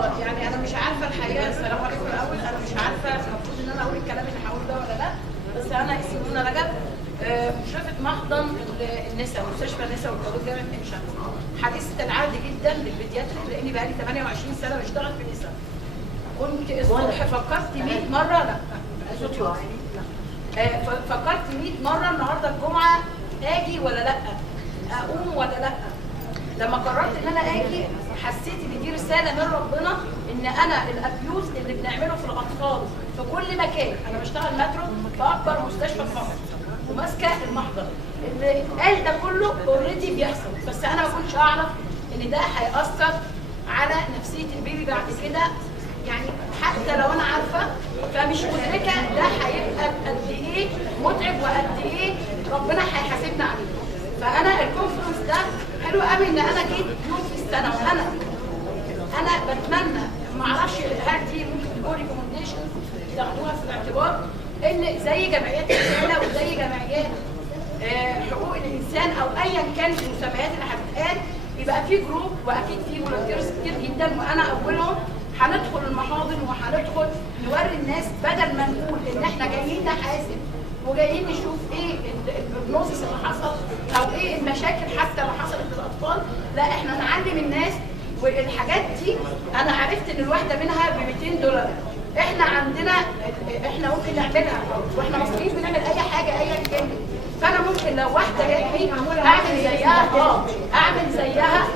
يعني انا مش عارفه الحقيقه. السلام عليكم. الاول انا مش عارفه المفروض ان انا اقول الكلام اللي هقوله ده ولا لا، بس انا اسمي منى رجب، مشرفه محضن النساء، مستشفى النساء والولاد جامعه عين شمس. حديثه العهد جدا للبيدياتري لاني بقالي 28 سنه بشتغل في النساء. كنت الصبح فكرت 100 مره، لا صوتي واطي، فكرت 100 مره النهارده الجمعه اجي ولا لا، اقوم ولا لا. لما قررت ان انا اجي حسيت ان دي رساله من ربنا، ان انا الابيوز اللي بنعمله في الاطفال في كل مكان. انا بشتغل مترو في اكبر مستشفى في مصر وماسكه المحضر، اللي اتقال ده كله اوريدي بيحصل، بس انا ما كنتش اعرف ان ده هيأثر على نفسيه البيبي بعد كده. يعني حتى لو انا عارفه فمش مدركه ده هيبقى قد ايه متعب وقد ايه ربنا هيحاسبنا عليه. فانا الكونفرنس ده حلو قوي ان انا جيت يوم في السنه، وانا بتمنى، ما اعرفش هل دي ممكن تكون ريكومنديشن تاخدوها في الاعتبار، ان زي جمعيات الرساله وزي جمعيات حقوق الانسان او ايا كان المسميات اللي هتتقال، يبقى في جروب واكيد في فولنتيرز كتير جدا وانا اولهم. هندخل المحاضن وهندخل نوري الناس، بدل ما نقول ان احنا جايين نحاسب وجايين نشوف ايه البروجنوزس اللي حصل او ايه المشاكل حتى اللي حصلت للاطفال، لا احنا نعلم الناس. والحاجات دي انا عرفت ان الواحده منها ب $200. احنا عندنا احنا ممكن نعملها، واحنا مصريين بنعمل اي حاجه ايا كان. فانا ممكن لو واحده جايه اعمل زيها، اعمل زيها.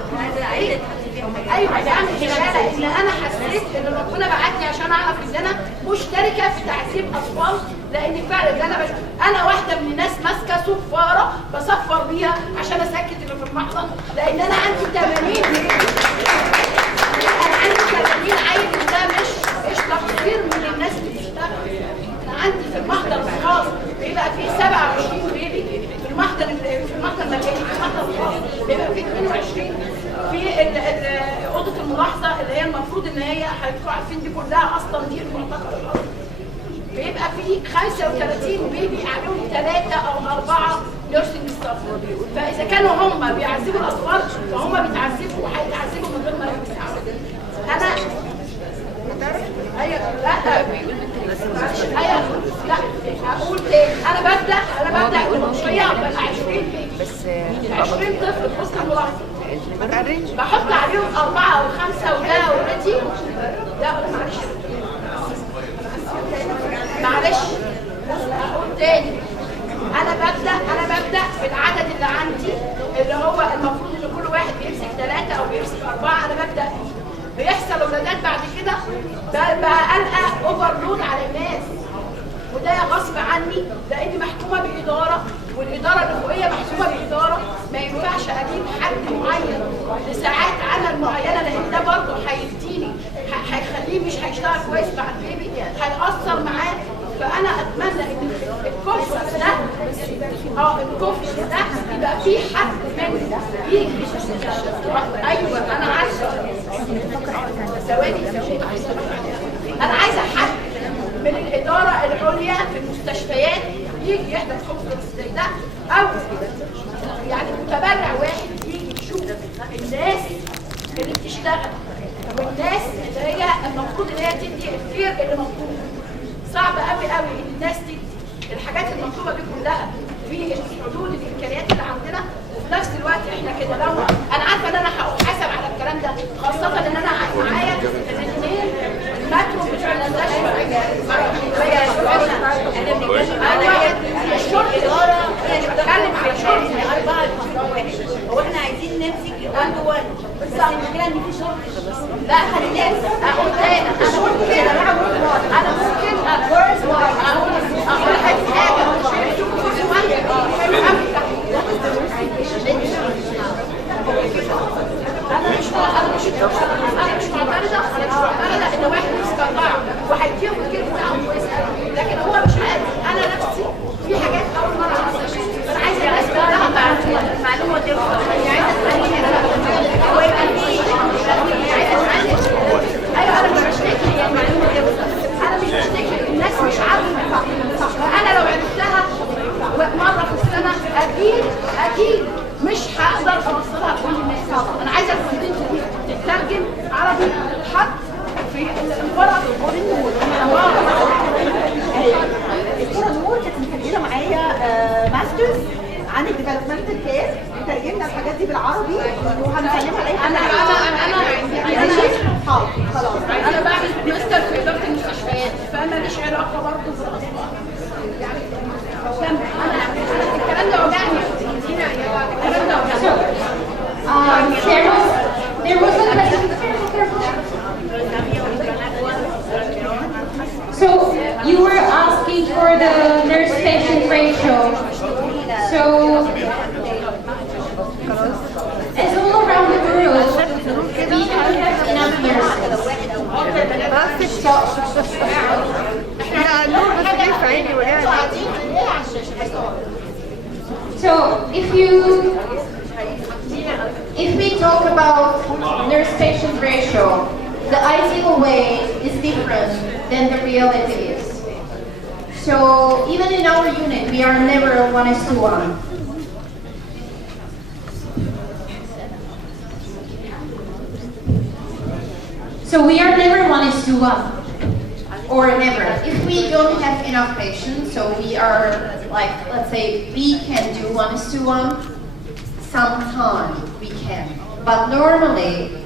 ايوه اعمل رساله ان انا حسيت ان ربنا بعتني عشان اعرف ان انا مشتركه في تعذيب اطفال، لان فعلا اللي انا واحده من الناس ماسكه صفاره بصفر بيها عشان اسكت اللي في المحضن، لان انا عندي 80 عيل. ده مش تقصير من الناس اللي بتشتغل. انا عندي في المحضر الخاص بيبقى فيه 27 بيبي، في المحضر المكاني، في المحضر الخاص بيبقى فيه 22. في اوضه الملاحظه اللي هي المفروض ان هي هتكونوا عارفين دي كلها اصلا دي المعتقد الخاص، بيبقى فيه 35 بيبي عليهم 3 أو 4 نيرسينج ستاف. فاذا كانوا هم بيعذبوا الاطفال فهم بيتعذبوا وهيتعذبوا من غير ما يتعذبوا. انا ايوه لا ايوه لا اقول تاني، انا ببدا المنشيه على 20 بيبي، بس 20 طفل في وسط الملاحظه، بحط عليهم 4 أو 5 وده اوريدي. لا معلش اقول تاني، انا ببدا بالعدد اللي عندي، اللي هو المفروض ان كل واحد بيمسك 3 أو بيمسك 4. انا ببدا بيحصل ولادات بعد كده بقى القى اوفرلود على الناس، وده غصب عني لاني محكومه باداره، والاداره الفوقيه محكومه باداره. ما ينفعش اجيب حد معين لساعات عمل معينه، لان ده برضه هيديني هيخليه مش هيشتغل كويس مع البيبي، هيأثر معاه. فانا اتمنى ان الكونفرنس ده الكونفرنس ده يبقى فيه حد من يجي. ايوه انا عايزه ثواني، انا عايزه حد من الاداره العليا في المستشفيات يجي يحضر كونفرنس زي ده، او يعني متبرع واحد يجي يشوف الناس اللي بتشتغل والناس اللي هي المفروض ان هي تدي الخير اللي مطلوب. صعب قوي ان الناس تدي الحاجات المطلوبه دي كلها في الحدود الامكانيات اللي عندنا، وفي نفس الوقت احنا كده لو انا عارفه ان انا هحاسب على الكلام ده، خاصه ان انا معايا الاثنين المترو بتوع المستشفى. الشرطه انا بتكلم على الشرطه 4 هو احنا عايزين نمسك 1 to 1 بس المشكله ان في شرطه. لا خليني اقول تاني، انا قلت كده، انا ممكن اقول حاجه انا مش معترضه ان واحد يمسك 4 وهيديهم الكيل بتاعهم كويس قوي، لكن هو مش عارف. انا نفسي في حاجات اول مره اعرفها، فانا عايزه الناس كلها معلومه دي، عايزه تسالني هو يبقى في ايوه انا مش بشتكي، هي المعلومه So if we talk about nurse-patient ratio, the ideal way is different than the reality is. So even in our unit, we are never 1:1. So we are never 1:1, or never. If we don't have enough patients, so we are like, let's say we can do 1:1, sometimes we can. But normally,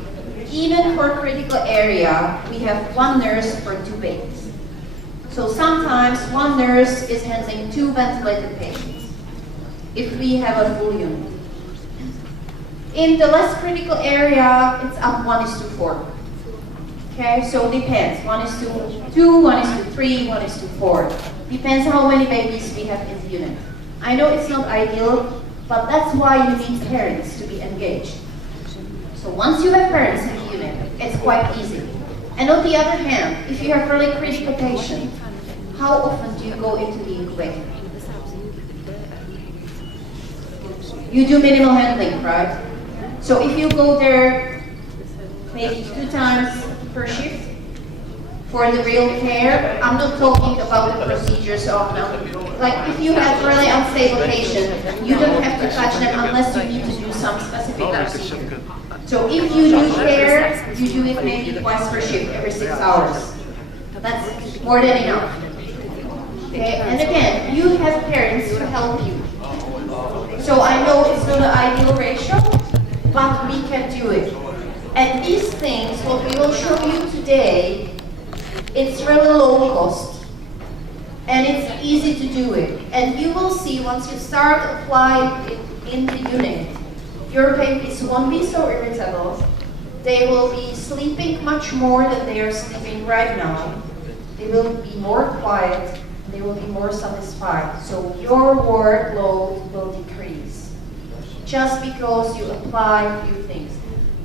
even for critical area, we have one nurse for 2 babies. So sometimes one nurse is handling 2 ventilated patients, if we have a full unit. In the less critical area, it's up 1:4. Okay, so it depends. 1:2, 1:3, 1:4. Depends how many babies we have in the unit. I know it's not ideal, but that's why you need parents to be engaged. So once you have parents in the unit, it's quite easy. And on the other hand, if you have really critical patient, how often do you go into the incubator? You do minimal handling, right? So if you go there maybe 2 times per shift for the real care, I'm not talking about the procedures of now. Like if you have really unstable patient, you don't have to touch them unless you need to do some specific procedure. So if you do care, you do it maybe twice per shift, every 6 hours. That's more than enough. Okay, and again, you have parents to help you. So I know it's not an ideal ratio, but we can do it. And these things, what we will show you today, it's really low cost. And it's easy to do it. And you will see once you start applying it in the unit, your babies won't be so irritable. They will be sleeping much more than they are sleeping right now. They will be more quiet. They will be more satisfied. So your workload will decrease. Just because you apply a few things.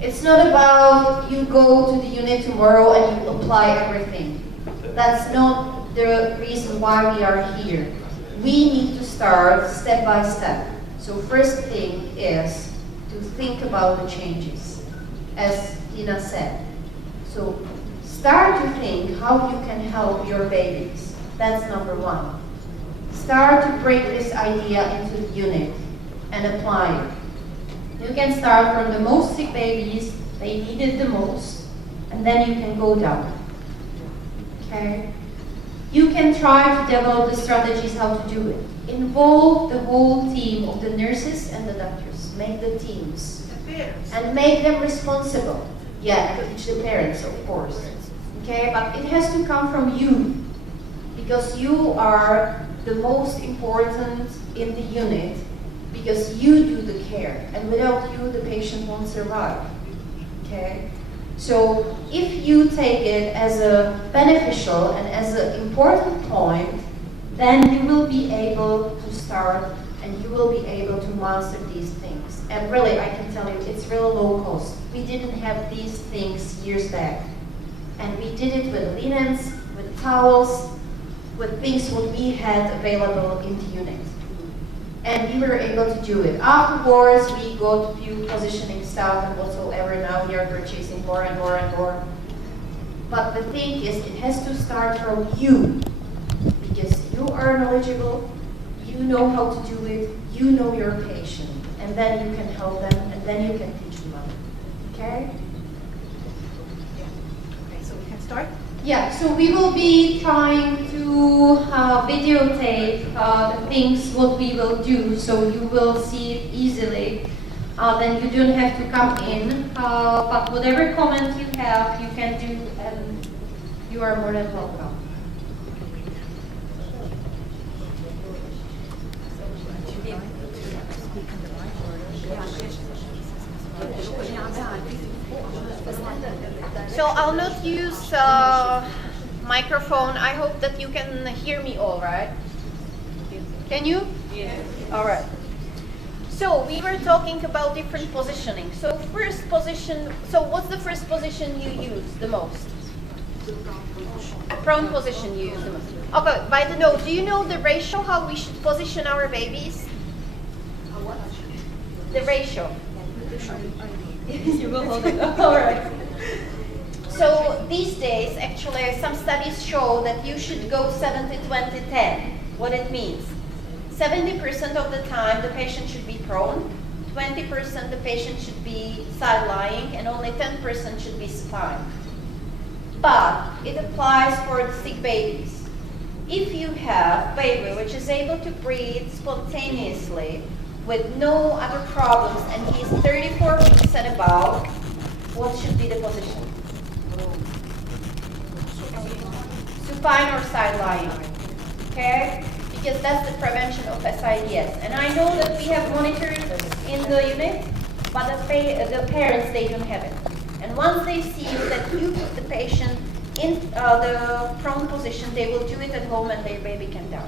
It's not about you go to the unit tomorrow and you apply everything. That's not the reason why we are here. We need to start step by step. So first thing is to think about the changes, as Tina said. So start to think how you can help your babies. That's number 1. Start to break this idea into the unit and apply it. You can start from the most sick babies, they need it the most, and then you can go down. Okay? You can try to develop the strategies how to do it. Involve the whole team of the nurses and the doctors. Make the teams. And make them responsible. Yeah, and teach the parents, of course. Okay, but it has to come from you. Because you are the most important in the unit. Because you do the care. And without you, the patient won't survive. Okay? So if you take it as a beneficial and as an important point, then you will be able to start and you will be able to master these things. And really, I can tell you, it's real low cost. We didn't have these things years back. And we did it with linens, with towels, with things what we had available in the unit. And we were able to do it. Afterwards, we got a few positioning stuff and whatsoever. Now we are purchasing more and more and more. But the thing is, it has to start from you. Because you are knowledgeable, you know how to do it, you know your patient. And then you can help them, and then you can teach them. Okay? Okay, so we can start? Yeah, so we will be trying to videotape the things what we will do, so you will see it easily. Then you don't have to come in, but whatever comment you have, you can do, and you are more than welcome. So I'll not use microphone. I hope that you can hear me all right. Can you? Yes. All right. So we were talking about different positioning. So first position, so what's the first position you use the most? Prone position you use the most. Okay, by the note, do you know the ratio how we should position our babies? The ratio. You will hold it. All right. So these days, actually, some studies show that you should go 70-20-10. What it means? 70% of the time, the patient should be prone. 20% the patient should be side lying, and only 10% should be supine. But it applies for the sick babies. If you have a baby which is able to breathe spontaneously with no other problems, and he's 34 weeks and above, what should be the position? Supine or side lying, okay? Because that's the prevention of SIDS. And I know that we have monitors in the unit, but the parents, they don't have it. And once they see that you put the patient in the prone position, they will do it at home and their baby can die.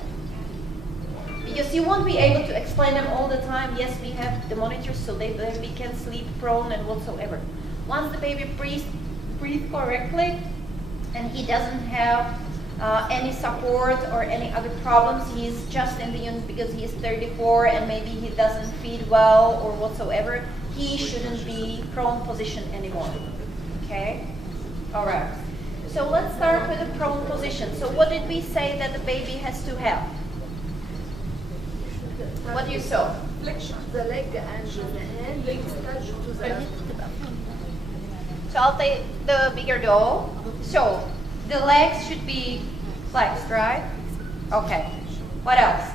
Because you won't be able to explain them all the time, yes, we have the monitors so the baby can sleep prone and whatsoever. Once the baby breathes correctly and he doesn't have any support or any other problems, he's just in the unit because he is 34 and maybe he doesn't feed well or whatsoever, he shouldn't be prone position anymore. Okay? All right. So let's start with the prone position. So what did we say that the baby has to have? What do you saw? Flexion. The leg and the hand touch to the. So I'll take the bigger doll. So the legs should be flexed, right? Okay. What else?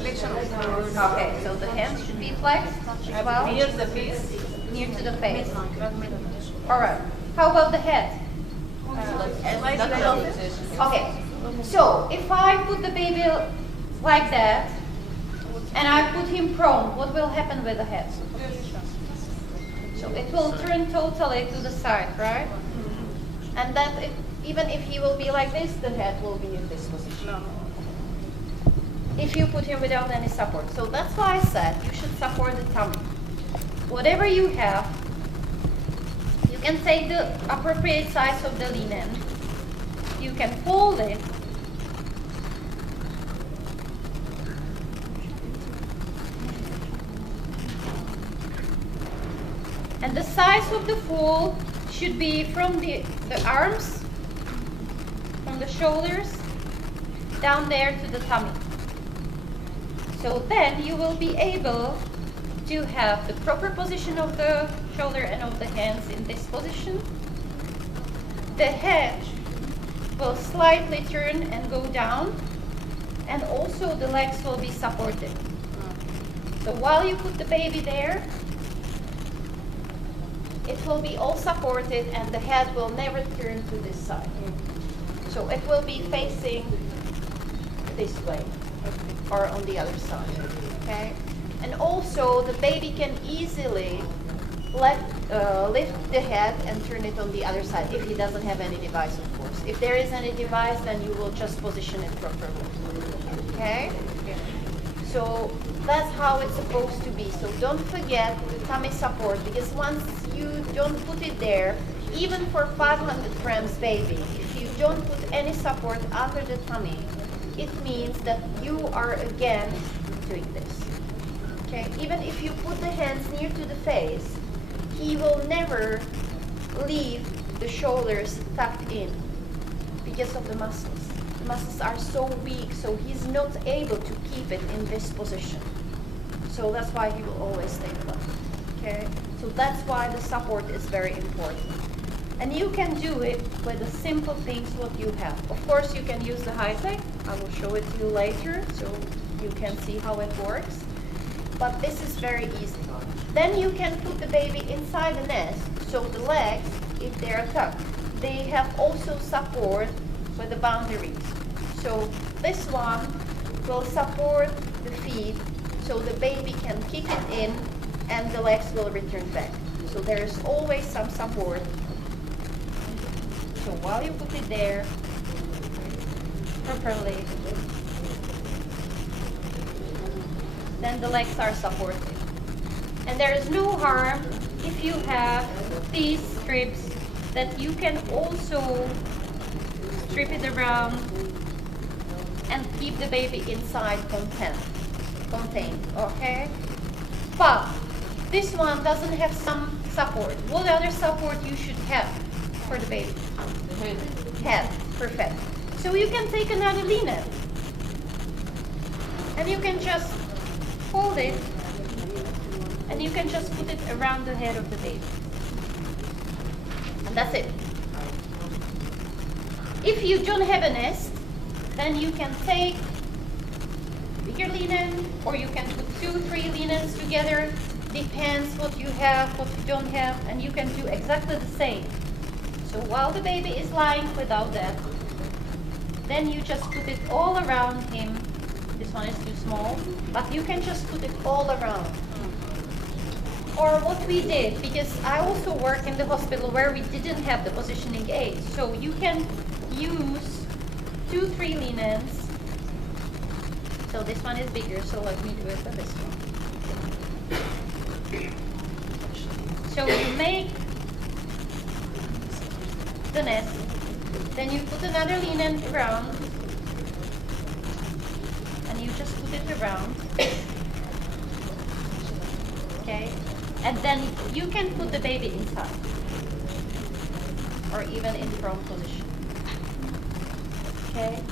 Flexion of the Okay, so the hands should be flexed as well. near the face. Near to the face. All right. How about the head? Okay. So if I put the baby like that and I put him prone, what will happen with the head? So it will turn totally to the side, right? And then even if he will be like this, the head will be in this position. If you put him without any support. So that's why I said you should support the tummy. Whatever you have, you can take the appropriate size of the linen. You can fold it. And the size of the fold should be from the arms, from the shoulders, down there to the tummy. So then you will be able to have the proper position of the shoulder and of the hands in this position. The head will slightly turn and go down, and also the legs will be supported. So while you put the baby there, it will be all supported and the head will never turn to this side. So it will be facing this way or on the other side, okay? And also the baby can easily lift the head and turn it on the other side if he doesn't have any device, of course. If there is any device, then you will just position it properly, okay? So that's how it's supposed to be. So don't forget the tummy support, because once you don't put it there, even for 500 grams baby, if you don't put any support under the tummy, it means that you are again doing this. Okay? Even if you put the hands near to the face, he will never leave the shoulders tucked in because of the muscles. The muscles are so weak, so he's not able to keep it in this position. So that's why he will always stay flat. Okay? So that's why the support is very important. And you can do it with the simple things what you have. Of course, you can use the high tech. I will show it to you later so you can see how it works. But this is very easy. Then you can put the baby inside the nest, so the legs, if they are tucked, they have also support with the boundaries. So this one will support the feet, so the baby can kick it in and the legs will return back. So there is always some support. So while you put it there properly, then the legs are supported. And there is no harm if you have these strips that you can also strip it around and keep the baby inside contained, okay? But this one doesn't have some support. What other support you should have for the baby? Head, perfect. So you can take another linen and you can just fold it and you can just put it around the head of the baby. And that's it. If you don't have a nest, then you can take bigger linen, or you can put 2-3 linens together. Depends what you have, what you don't have, and you can do exactly the same. So while the baby is lying without that, then you just put it all around him. This one is too small, but you can just put it all around. Or what we did, because I also work in the hospital where we didn't have the positioning aid, so you can use 2-3 linens. So this one is bigger, so let me do it for this one. So you make the nest, then you put another linen around, and you just put it around. Okay, and then you can put the baby inside, or even in prone position. Okay.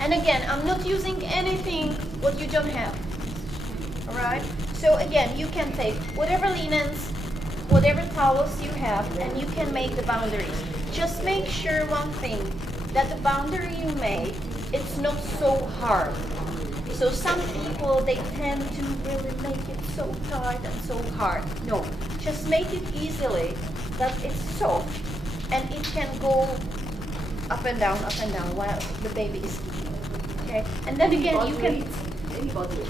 And again, I'm not using anything what you don't have. Alright? So again, you can take whatever linens, whatever towels you have, and you can make the boundaries. Just make sure one thing, that the boundary you make, it's not so hard. So some people, they tend to really make it so tight and so hard. No, just make it easily, that it's soft, and it can go up and down while the baby is sleeping. Okay, and then again you can. Anybody.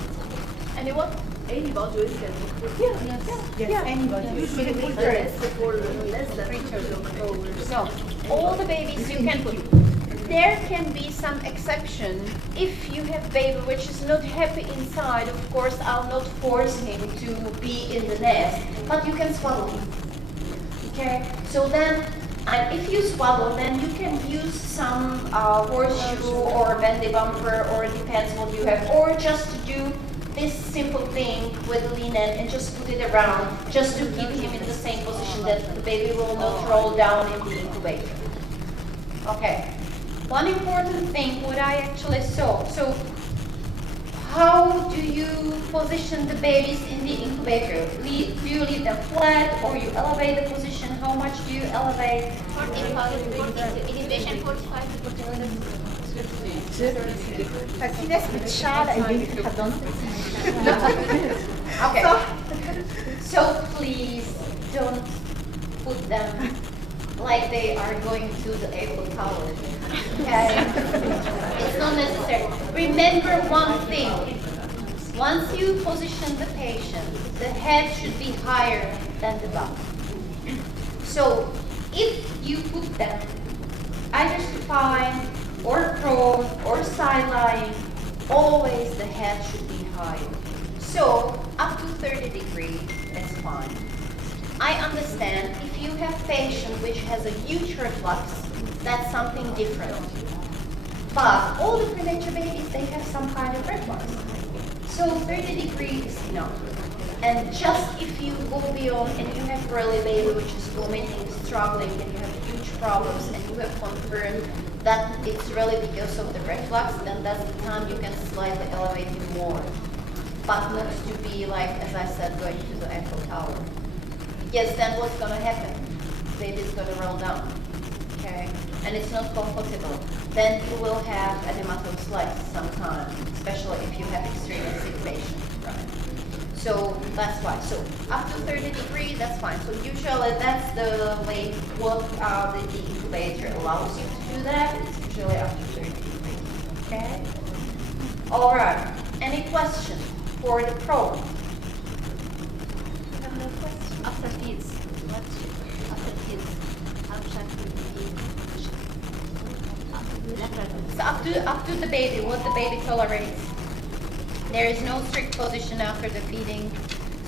Any what? Anybody can. Yes, anybody. Usually for less than 3 hours. No, all the babies you can put. There can be some exception. If you have baby which is not happy inside, of course I'll not force him to be in the nest, but you can swaddle him. Okay, so then if you swaddle, then you can use some horseshoe or bendy bumper, or it depends what you have, or just do this simple thing with linen and just put it around, just to keep him in the same position that the baby will not roll down in the incubator. Okay, one important thing what I actually saw. So how do you position the babies in the incubator? Do you leave them flat, or you elevate the position? How much do you elevate? 45 inhibition 45 في ناس بتشعل البيبي في الحضانة. Okay. So please don't put them like they are going to the Eiffel Tower. Okay? It's not necessary. Remember one thing. Once you position the patient, the head should be higher than the bum. So if you put them either supine or prone or sideline, always the head should be higher. So up to 30 degrees, that's fine. I understand if you have patient which has a huge reflux, that's something different. But all the premature babies, they have some kind of reflux. So 30 degrees is enough. And just if you go beyond and you have really baby which is vomiting, struggling, and you have huge problems, and you have confirmed that it's really because of the reflux, then that's the time you can slightly elevate him more. But not to be like, as I said, going to the Eiffel Tower. Yes, then what's going to happen? Baby's going to roll down. Okay? And it's not comfortable. Then you will have edematous legs sometimes, especially if you have extremely sick patients. Right? So that's why. So up to 30 degrees, that's fine. So usually that's the way what the incubator allows you to do that. It's usually up to 30 degrees. Okay? All right. Any questions for the probe? No questions? after kids. After kids. How should So up to the baby, what the baby tolerates. There is no strict position after the feeding.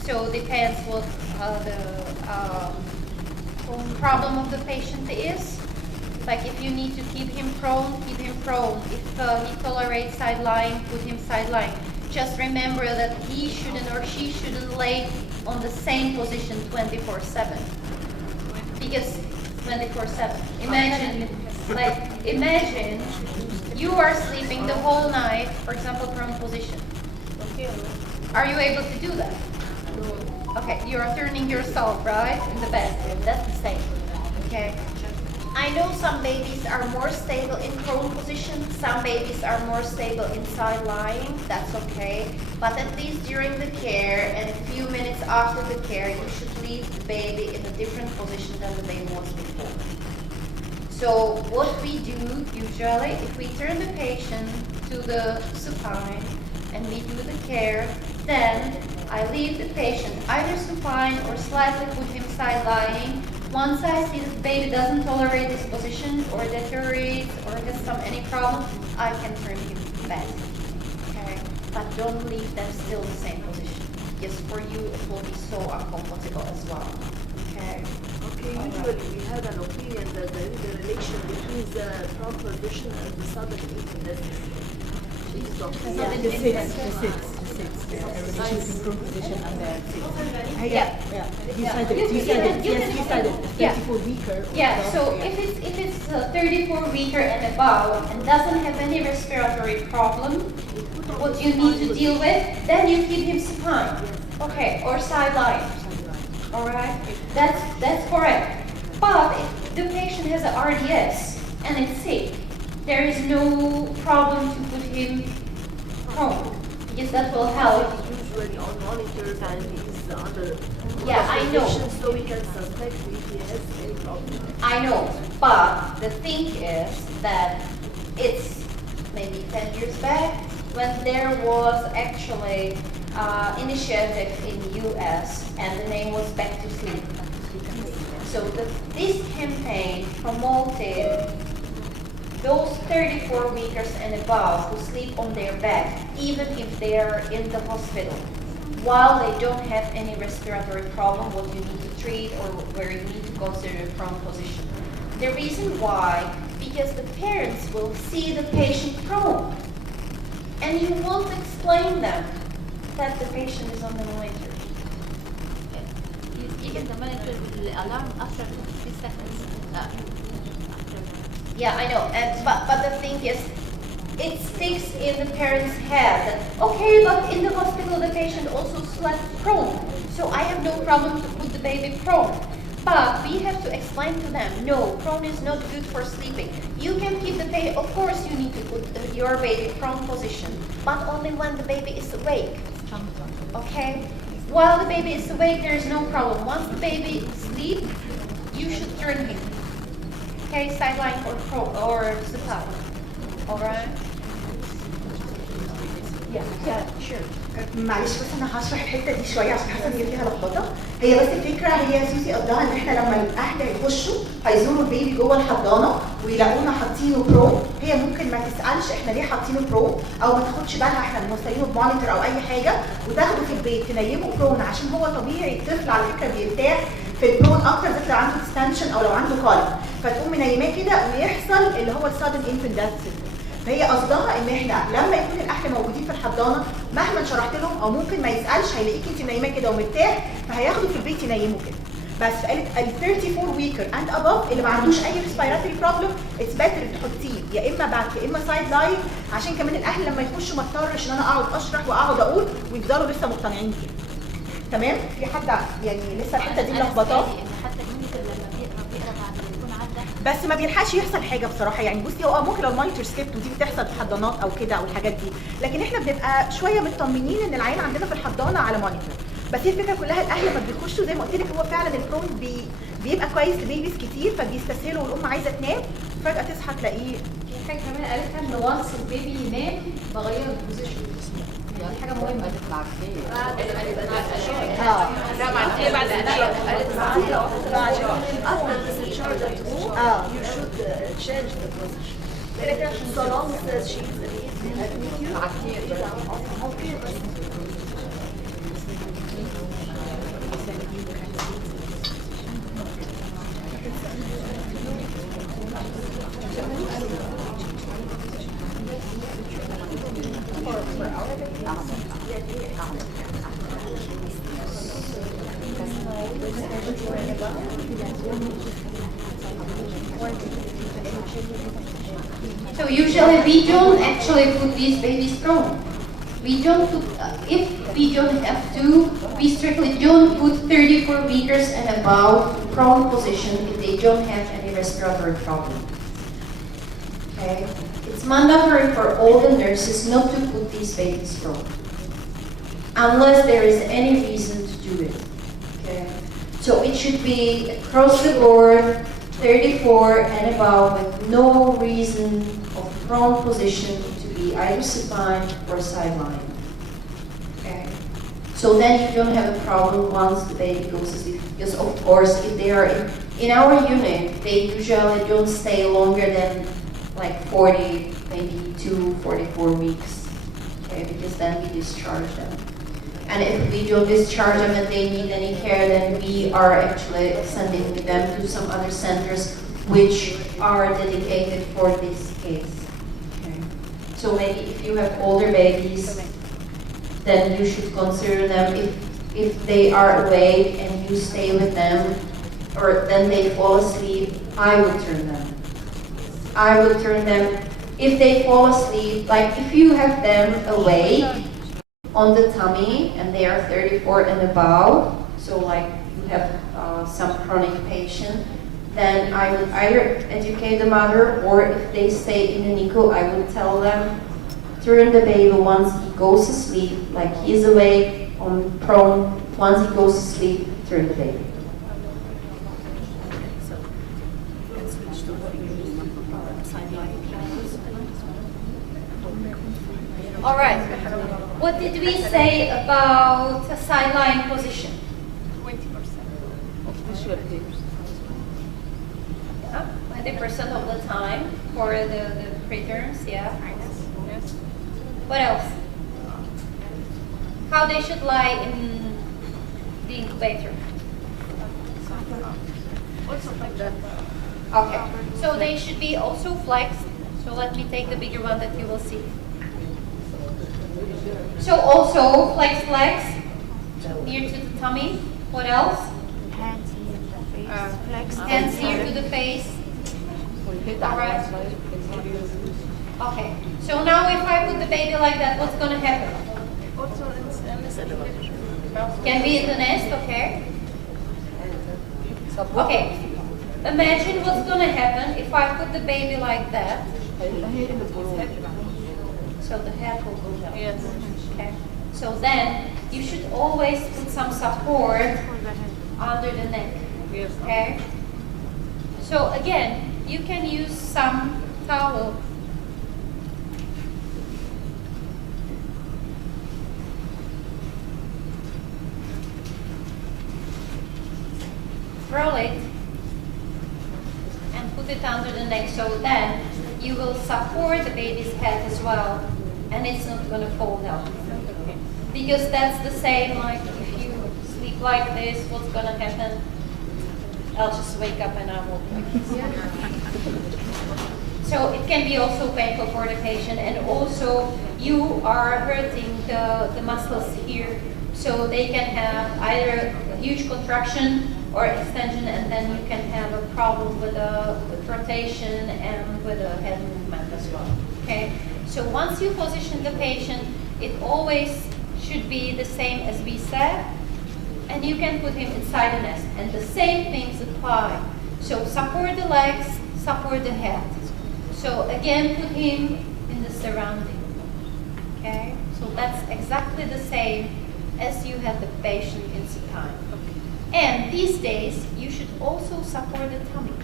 So depends what the problem of the patient is. Like if you need to keep him prone, keep him prone. If he tolerates sideline, put him sideline. Just remember that he shouldn't or she shouldn't lay on the same position 24/7. Because 24/7. Imagine you are sleeping the whole night, for example, prone position. Are you able to do that? Okay, you are turning yourself, right, in the bed. That's the same. Okay. I know some babies are more stable in prone position, some babies are more stable in side lying, that's okay. But at least during the care and a few minutes after the care, you should leave the baby in a different position than the baby was before. So what we do usually, if we turn the patient to the supine and we do the care, then I leave the patient either supine or slightly put him side lying. Once I see that the baby doesn't tolerate this position or deteriorates or has any problem, I can turn him back. Okay? But don't leave them still in the same position. Because for you it will be so uncomfortable as well. Okay? Okay, usually we have an opinion that there is a relation between the prone position and the sudden independence. Please don't. The six. A relation between prone position and the six. Yeah. You said it. Yes, you said it. 34 weaker. Yeah, so if it's 34 weaker and above and doesn't have any respiratory problem, what you need to deal with, then you keep him supine. Okay, or sideline. Alright? That's correct. But if the patient has an RDS and it's sick, there is no problem to put him prone. Because that will help. Usually on monitors and he's under I know. So we can suspect if he has any problem. I know, but the thing is that it's maybe 10 years back when there was actually initiative in US and the name was Back to Sleep. So this campaign promoted those 34 weekers and above who sleep on their back, even if they are in the hospital, while they don't have any respiratory problem, what you need to treat or where you need to consider prone position. The reason why, because the parents will see the patient prone, and you won't explain them that the patient is on the monitor. Even the monitor will alarm after 3 seconds. Yeah, I know, but the thing is, it sticks in the parent's head that, okay, but in the hospital the patient also slept prone, so I have no problem to put the baby prone. But we have to explain to them, no, prone is not good for sleeping. You can keep the baby, of course you need to put your baby prone position, but only when the baby is awake. Okay? While the baby is awake, there is no problem. Once the baby sleeps, you should turn him. Okay, sideline or supine. Alright? Yeah, sure. معلش بس انا هشرح الحته دي شويه عشان حاسه ان هي فيها لخبطه. هي بس الفكره هي سوسي قصدها ان احنا لما الاهل هيخشوا هيزوروا البيبي جوه الحضانه ويلاقونا حاطينه برو، هي ممكن ما تسالش احنا ليه حاطينه برو او ما تاخدش بالها احنا موصلينه بمونيتور او اي حاجه وتاخده في البيت تنيمه برون، عشان هو طبيعي الطفل على فكره بيرتاح في البرون اكتر بالذات لو عنده ديستنشن او لو عنده كوليك، فتقوم منيماه كده ويحصل اللي هو السادن انفنت ديث سيندروم. فهي قصدها ان احنا لما يكون الاهل موجودين في الحضانه مهما شرحت لهم او ممكن ما يسالش هيلاقيك انت نايماه كده ومرتاح فهياخده في البيت ينيمه كده. بس قالت ال 34 ويكر اند ابove اللي ما عندوش اي ريسبيراتوري بروبلم اتس بيتر تحطيه يا اما باك يا اما سايد لاين، عشان كمان الاهل لما يخشوا ما اضطرش ان انا اقعد اشرح واقعد اقول ويفضلوا لسه مقتنعين كده. تمام؟ في حد يعني لسه الحته دي ملخبطاه؟ حتى المونيتور لما بيقرا بعد ما يكون عدى بس ما بيلحقش يحصل حاجه بصراحه. يعني بصي هو ممكن لو المونيتور سكيبت ودي بتحصل في حضانات او كده او الحاجات دي، لكن احنا بنبقى شويه مطمنين ان العيان عندنا في الحضانه على مونيتور. بس هي الفكره كلها الاهل لما بيخشوا زي ما قلت لك هو فعلا البرون بيبقى كويس لبيبيز كتير فبيستسهلوا والام عايزه تنام فجاه تصحى تلاقيه. في حاجه كمان قالتها ان وانس البيبي ينام بغير البوزيشن، يعني حاجه مهمه تطلع لا بعد After the discharge at home, you should change the position. So long as she is admitted. Okay. So usually we don't actually put these babies prone. We don't put, if we don't have to, we strictly don't put 34 weekers and above prone position if they don't have any respiratory problem. Okay? It's mandatory for all the nurses not to put these babies prone, unless there is any reason to do it. Okay? So it should be across the board, 34 and above, with no reason of prone position to be either supine or sideline. Okay? So then you don't have a problem once the baby goes to sleep. Because of course, if they are in our unit, they usually don't stay longer than like 40, maybe 44 weeks. Okay? Because then we discharge them. And if we don't discharge them and they need any care, then we are actually sending them to some other centers which are dedicated for this case. Okay. So maybe if you have older babies, then you should consider them if they are awake and you stay with them, or then they fall asleep, I would turn them. I would turn them if they fall asleep, like if you have them awake on the tummy and they are 34 and above, so like you have some chronic patient, then I would either educate the mother, or if they stay in the NICU, I would tell them, turn the baby once he goes to sleep, like he's awake on prone, once he goes to sleep, turn the baby. All right. What did we say about a sideline position? 20% of the short hairs. 20% of the time for the preterms, yeah. Yes. What else? How they should lie in the incubator. Also like that. Okay. So they should be also flexed. So let me take the bigger one that you will see. So also flexed legs near to the tummy. What else? Hands near the face. Flex. Hands near to the face. All right. Okay. So now if I put the baby like that, what's going to happen? Also in this elevation. Can be in the nest, okay? Okay. Imagine what's going to happen if I put the baby like that. So the head will go down. Yes. Okay. So then you should always put some support under the neck. Yes. Okay. So again, you can use some towel. Roll it and put it under the neck, so then you will support the baby's head as well, and it's not going to fall down. Because that's the same, like if you sleep like this, what's going to happen? I'll just wake up and I won't wake. So it can be also painful for the patient, and also you are hurting the muscles here, so they can have either a huge contraction or extension, and then you can have a problem with rotation and with the head movement as well. Okay. So once you position the patient, it always should be the same as we said, and you can put him inside the nest, and the same things apply. So support the legs, support the head. So again, put him in the surrounding. Okay. So that's exactly the same as you had the patient in supine. And these days, you should also support the tummy.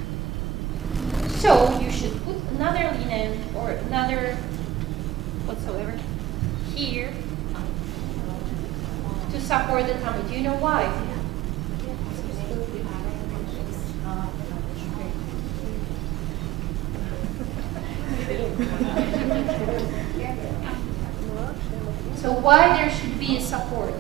So you should put another linen or another whatsoever here to support the tummy. Do you know why? So why there should be a support?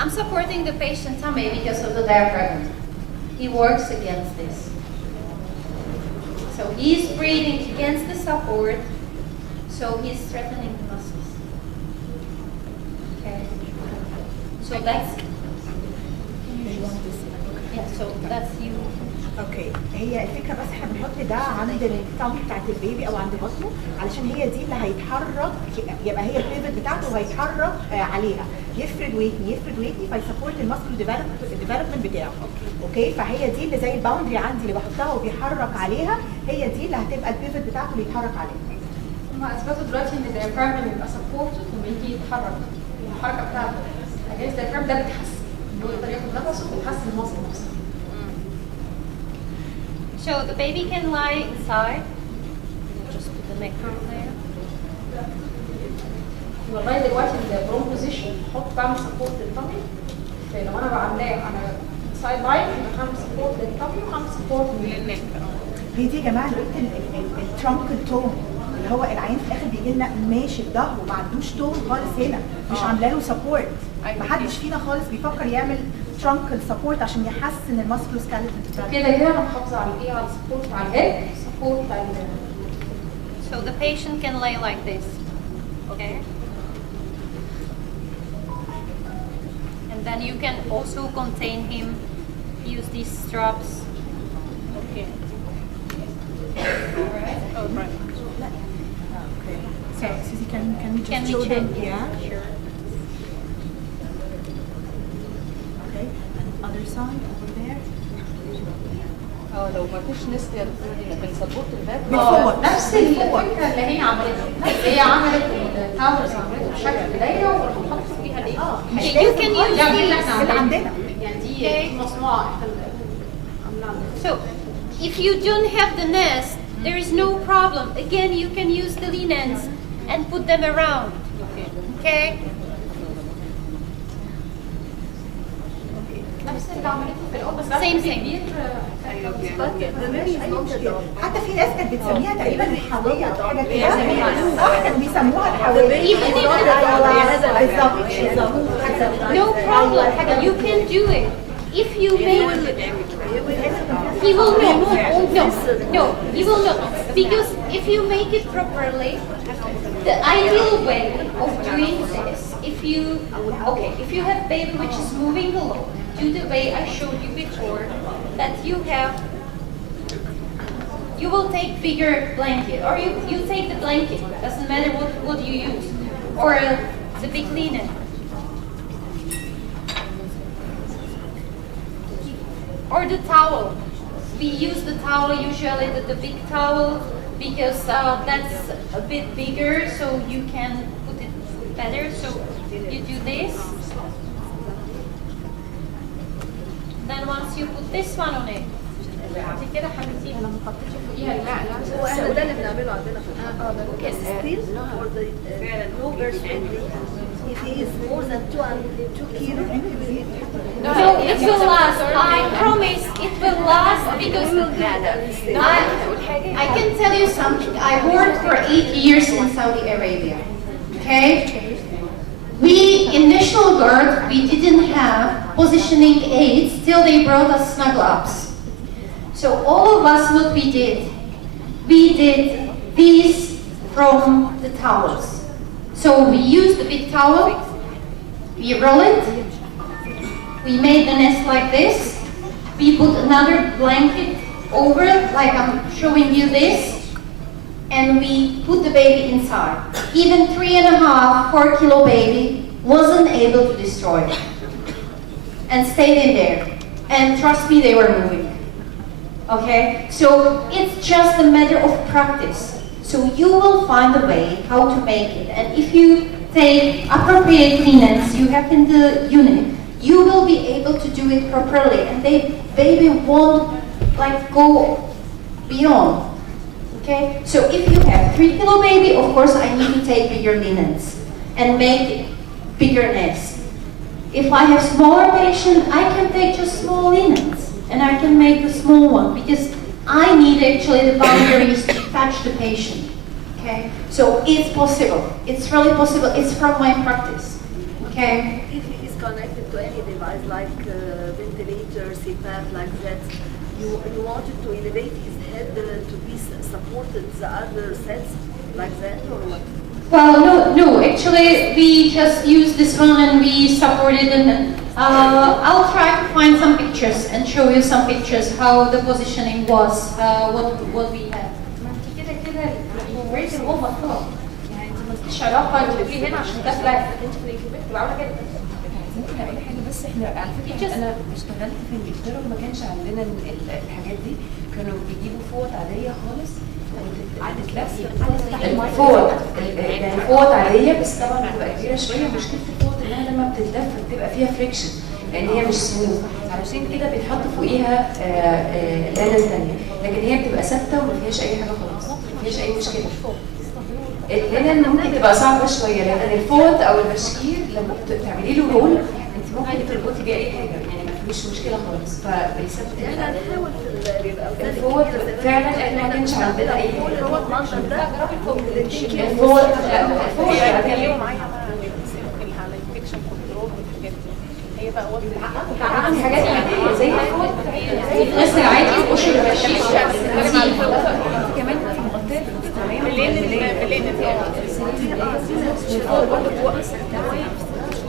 I'm supporting the patient tummy because of the diaphragm. He works against this. So he's breathing against the support, So he's strengthening the muscles. Okay. So that's, yeah, so that's you. اوكي، هي الفكره بس احنا بنحط ده عند الطم بتاعت البيبي او عند بطنه علشان هي دي اللي هيتحرك، يبقى هي البيفت بتاعته وهيتحرك عليها، يفرد ويتني فيسبورت الماسكولو ديفلوبمنت بتاعه. اوكي، فهي دي اللي زي الباوندري عندي اللي بحطها وبيحرك عليها، هي دي اللي هتبقى البيفت بتاعته اللي يتحرك عليها. هم اثبتوا دلوقتي ان الديافرام لما يبقى سبورتد لما يجي يتحرك الحركه بتاعته اجهزه الديافرام ده بتحسن، هو يقدر ياخد نفسه وبتحسن المصل نفسه. So the baby can lie inside. Just put the neck there. والله دلوقتي البرون بوزيشن بعمل سبورت للطمي، فلو انا بعملاه انا سايد لاين يبقى هعمل سبورت للطمي وهعمل سبورت للنك. هي دي يا جماعه الترانكل تون اللي هو العين في الاخر بيجي لنا ماشي الظهر وما عندوش تون خالص هنا، مش عامله له سبورت. محدش فينا خالص بيفكر يعمل ترانكل سبورت عشان يحسن الماسكولو سكاليتال بتاعته. كده انا محافظه على ايه؟ على السبورت على الهيد، سبورت على So the patient can lay like this. Okay. And then you can also contain him. Use these straps. Okay. All right. Oh, right. So, Susie, can we just Can we show them? check? Yeah. Sure. Okay. And other side over there. لو ما فيش نسبة بنسبورت الباب بالفوق. نفس الفكره اللي هي عملتها، هي عملت التاورز عملته بشكل دايره وحط فيها الايه؟ Okay, you can use دي اللي احنا اللي عملناها. عندنا. يعني دي مصنوعه احنا عاملينها. So, if you don't have the nest, there is no problem. Again, you can use the linens and put them around. Okay? نفس اللي عملته في الاول بس Same thing. كبير. حتى في ناس كانت بتسميها تقريبا الحاويه او حاجه كده. صح، كانوا بيسموها الحاويه. Even if بالظبط. no problem, you can do it. If you make he will not. No, he will not. Because if you make it properly, the ideal way of doing this, if you have baby which is moving alone, do the way I showed you before, that you will take bigger blanket, or you take the blanket, doesn't matter what you use, or the big linen. Or the towel. We use the towel usually, the big towel, because that's a bit bigger, so you can put it better. So you do this. Then once you put this one on it, كده حبيبتي انا ما حطيتش فوقيها الماء. هو احنا ده اللي بنعمله عندنا في ستيل for the no birth if he is more than 2 kilo No, it will last. I promise it will last because I can tell you something. I worked for 8 years in Saudi Arabia. Okay? We, in National Guard, we didn't have positioning aids till they brought us snuggle ups. So all of us, what we did these from the towels. So we used the big towel, we roll it, we made the nest like this, we put another blanket over it, like I'm showing you this, and we put the baby inside. Even 3.5, 4 kilo baby wasn't able to destroy it and stayed in there. And trust me, they were moving. Okay, so it's just a matter of practice. So you will find a way how to make it. And if you take appropriate linens you have in the unit, you will be able to do it properly. And the baby won't like go beyond. Okay, so if you have 3 kilo baby, of course I need to take bigger linens and make bigger nests. If I have smaller patient, I can take just small linens. And I can make the small one because I need actually the boundaries to touch the patient. Okay, so it's possible. It's really possible. It's from my practice. Okay. if he is connected to any device like ventilator, CPAP, like that, you wanted to elevate his head to be supported the other sets. like that or what? Well, no. Actually, we just use this one and we support it. And I'll try to find some pictures and show you some pictures how the positioning was, what we had. ما انت كده الريت الاوفر طبعا يعني انت مالكيش علاقه تقولي هنا عشان ده فلاج انت في الانكيوبيتر تبقى عامله كده. ممكن اقول حاجه بس احنا على فكره انا اشتغلت في انجلترا وما كانش عندنا الحاجات دي كانوا بيجيبوا فوط عاديه خالص الفوط يعني فوط عاديه بس طبعا بتبقى كبيره شويه مشكله الفوط انها لما بتتلف بتبقى فيها فريكشن لان هي مش سموث علشان كده بيتحط فوقيها لانه ثانيه لكن هي بتبقى ثابته وما فيهاش اي حاجه خالص ما فيهاش اي مشكله. اللينن ممكن تبقى صعبه شويه لان الفوط او البشكير لما بتعملي له رول انت ممكن تربطي بيه اي حاجه يعني ما فيش مشكله خالص فبيثبت هنحاول في الفوط فعلا احنا ما كانش عندنا اي الفوط منشر ده الفوط هي بقى عندي حاجات عاديه زي الفوط غسل عادي وش البشيش كمان في مغطيه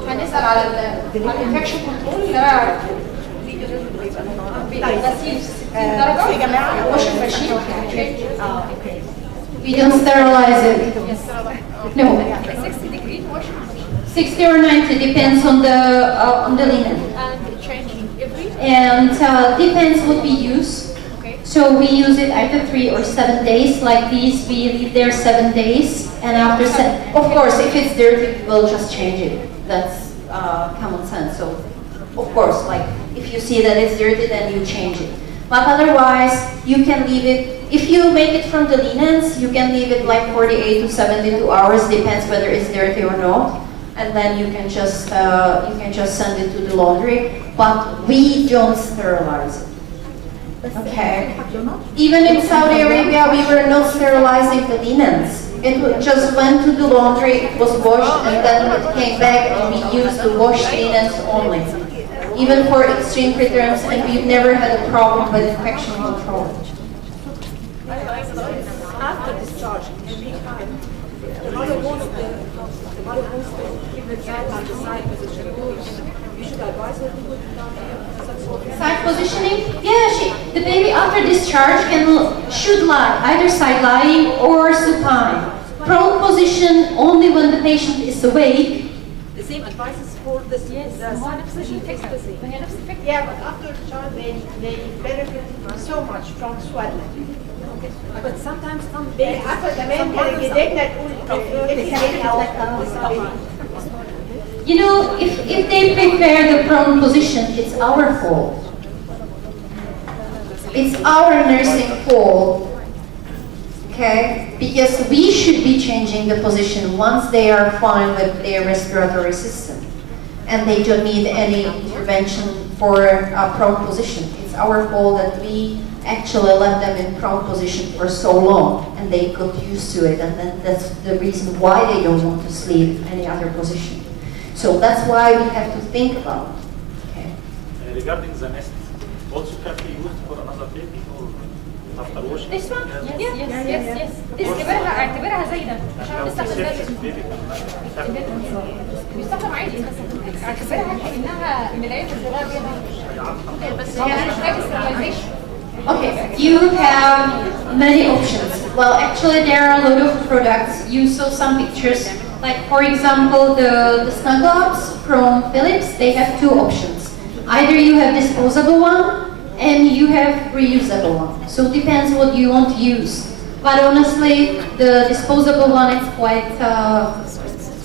هنسأل على الانفكشن كنترول ده غسيل 60 درجة يا جماعه وش البشيش. We don't sterilize it. No. 60 or 90 depends on the linen. and changing every And depends what we use. So we use it either 3 or 7 days. Like these, we leave there 7 days, and after of course, if it's dirty, we'll just change it. That's common sense. So, of course, like if you see that it's dirty, then you change it. But otherwise, you can leave it. If you make it from the linens, you can leave it like 48 to 72 hours. Depends whether it's dirty or not. And then you can just send it to the laundry. But we don't sterilize it. Okay. Even in Saudi Arabia, we were not sterilizing the linens. It just went to the laundry, it was washed, and then it came back, and we used the washed linens only. Even for extreme preterms, and we've never had a problem with infection control. after discharge. The mother wants to give the child on the side position. You should advise her to put it on the Side positioning? Yeah, the baby after discharge should lie, either side lying or supine. Prone position only when the patient is awake. The same advice is for the position takes the same. Yeah, but after discharge, they benefit so much from swaddling. But sometimes some يعني babies, عارفة زمان كانت جدتنا تقول You know, if they prepare the prone position, it's our fault. It's our nursing fault, okay? Because we should be changing the position once they are fine with their respiratory system. And they don't need any intervention for a prone position. It's our fault that we actually left them in prone position for so long, and they got used to it, and then that's the reason why they don't want to sleep any other position. So that's why we have to think about it. Okay. Regarding the nest, also can be used for another baby or after washing? This one? Yes. اعتبرها زي ده عشان بستخدم بيستخدم عادي اعتبرها كأنها ملاية صغيرة جدا بس هي مش محتاجة sterilization. Okay, you have many options. Well, actually there are a lot of products. You saw some pictures. Like for example, the Snuggle Ups from Philips, they have two options. Either you have disposable one and you have reusable one. So it depends what you want to use. But honestly, the disposable one is quite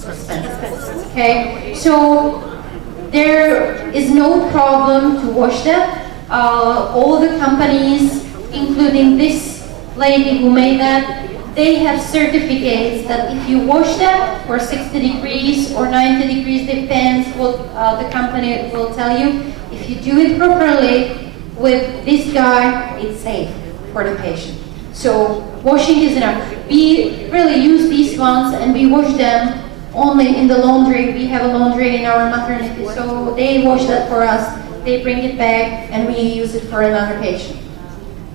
expensive. Okay, so there is no problem to wash them. All the companies, including this lady who made that, they have certificates that if you wash them for 60 degrees or 90 degrees, depends what the company will tell you. If you do it properly with this guy, it's safe for the patient. So washing is enough. We really use these ones and we wash them only in the laundry. We have a laundry in our maternity, so they wash that for us. They bring it back and we use it for another patient.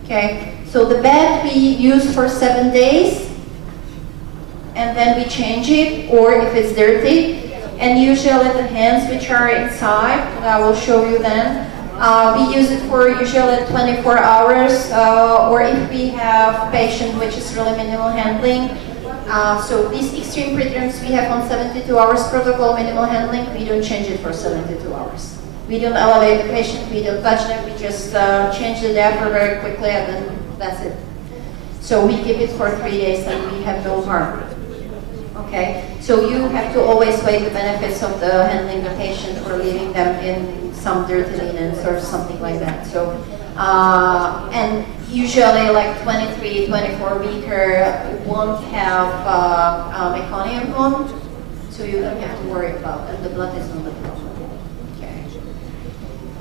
Okay, so the bed we use for 7 days. and then we change it, or if it's dirty. And usually the hands which are inside, I will show you then. We use it for usually 24 hours, or if we have patient which is really minimal handling. So these extreme preterms we have on 72 hours protocol minimal handling, we don't change it for 72 hours. We don't elevate the patient, we don't touch them, we just change the diaper very quickly and then that's it. So we keep it for 3 days and we have no harm. Okay, so you have to always weigh the benefits of the handling the patient or leaving them in some dirty linens or something like that. So, and usually like 23, 24 weeker won't have meconium on, so you don't have to worry about it. The blood is not the problem. Okay.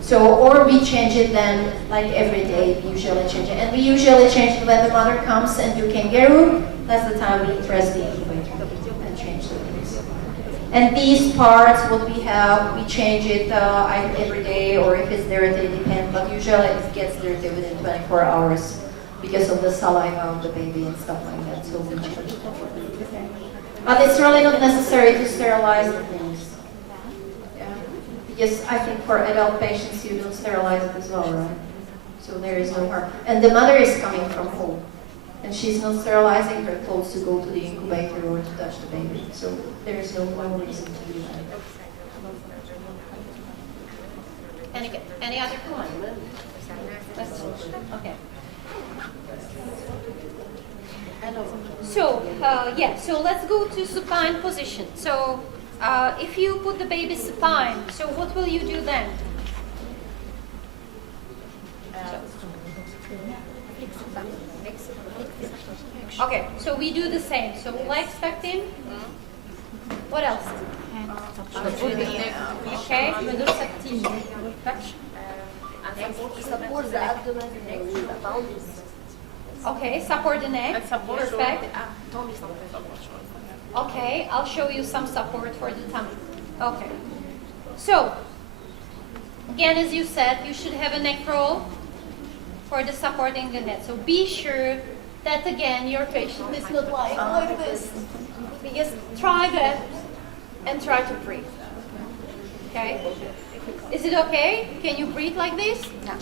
So, or we change it then, like every day, we usually change it. And we usually change it when the mother comes and do kangaroo. That's the time we dress the incubator and change the things. And these parts, what we have, we change it either every day or if it's dirty, it depends. But usually it gets dirty within 24 hours because of the saliva of the baby and stuff like that. So we change it. But it's really not necessary to sterilize the things. Yeah. Because I think for adult patients, you don't sterilize it as well, right? So there is no harm. And the mother is coming from home. And she's not sterilizing her clothes to go to the incubator or to touch the baby. So there is no reason to do that. Any other comment? Okay. So, so let's go to supine position. So, if you put the baby supine, so what will you do then? Okay, so we do the same. So legs tucked in. What else? Okay. Touch. Support the abdomen and the pelvis. Okay, support the neck. Perfect. Okay, I'll show you some support for the tummy. Okay. So, again, as you said, you should have a neck roll for the supporting the neck. So be sure that again your patient is not lying like this. Because try that and try to breathe. Okay? Is it okay? Can you breathe like this? No.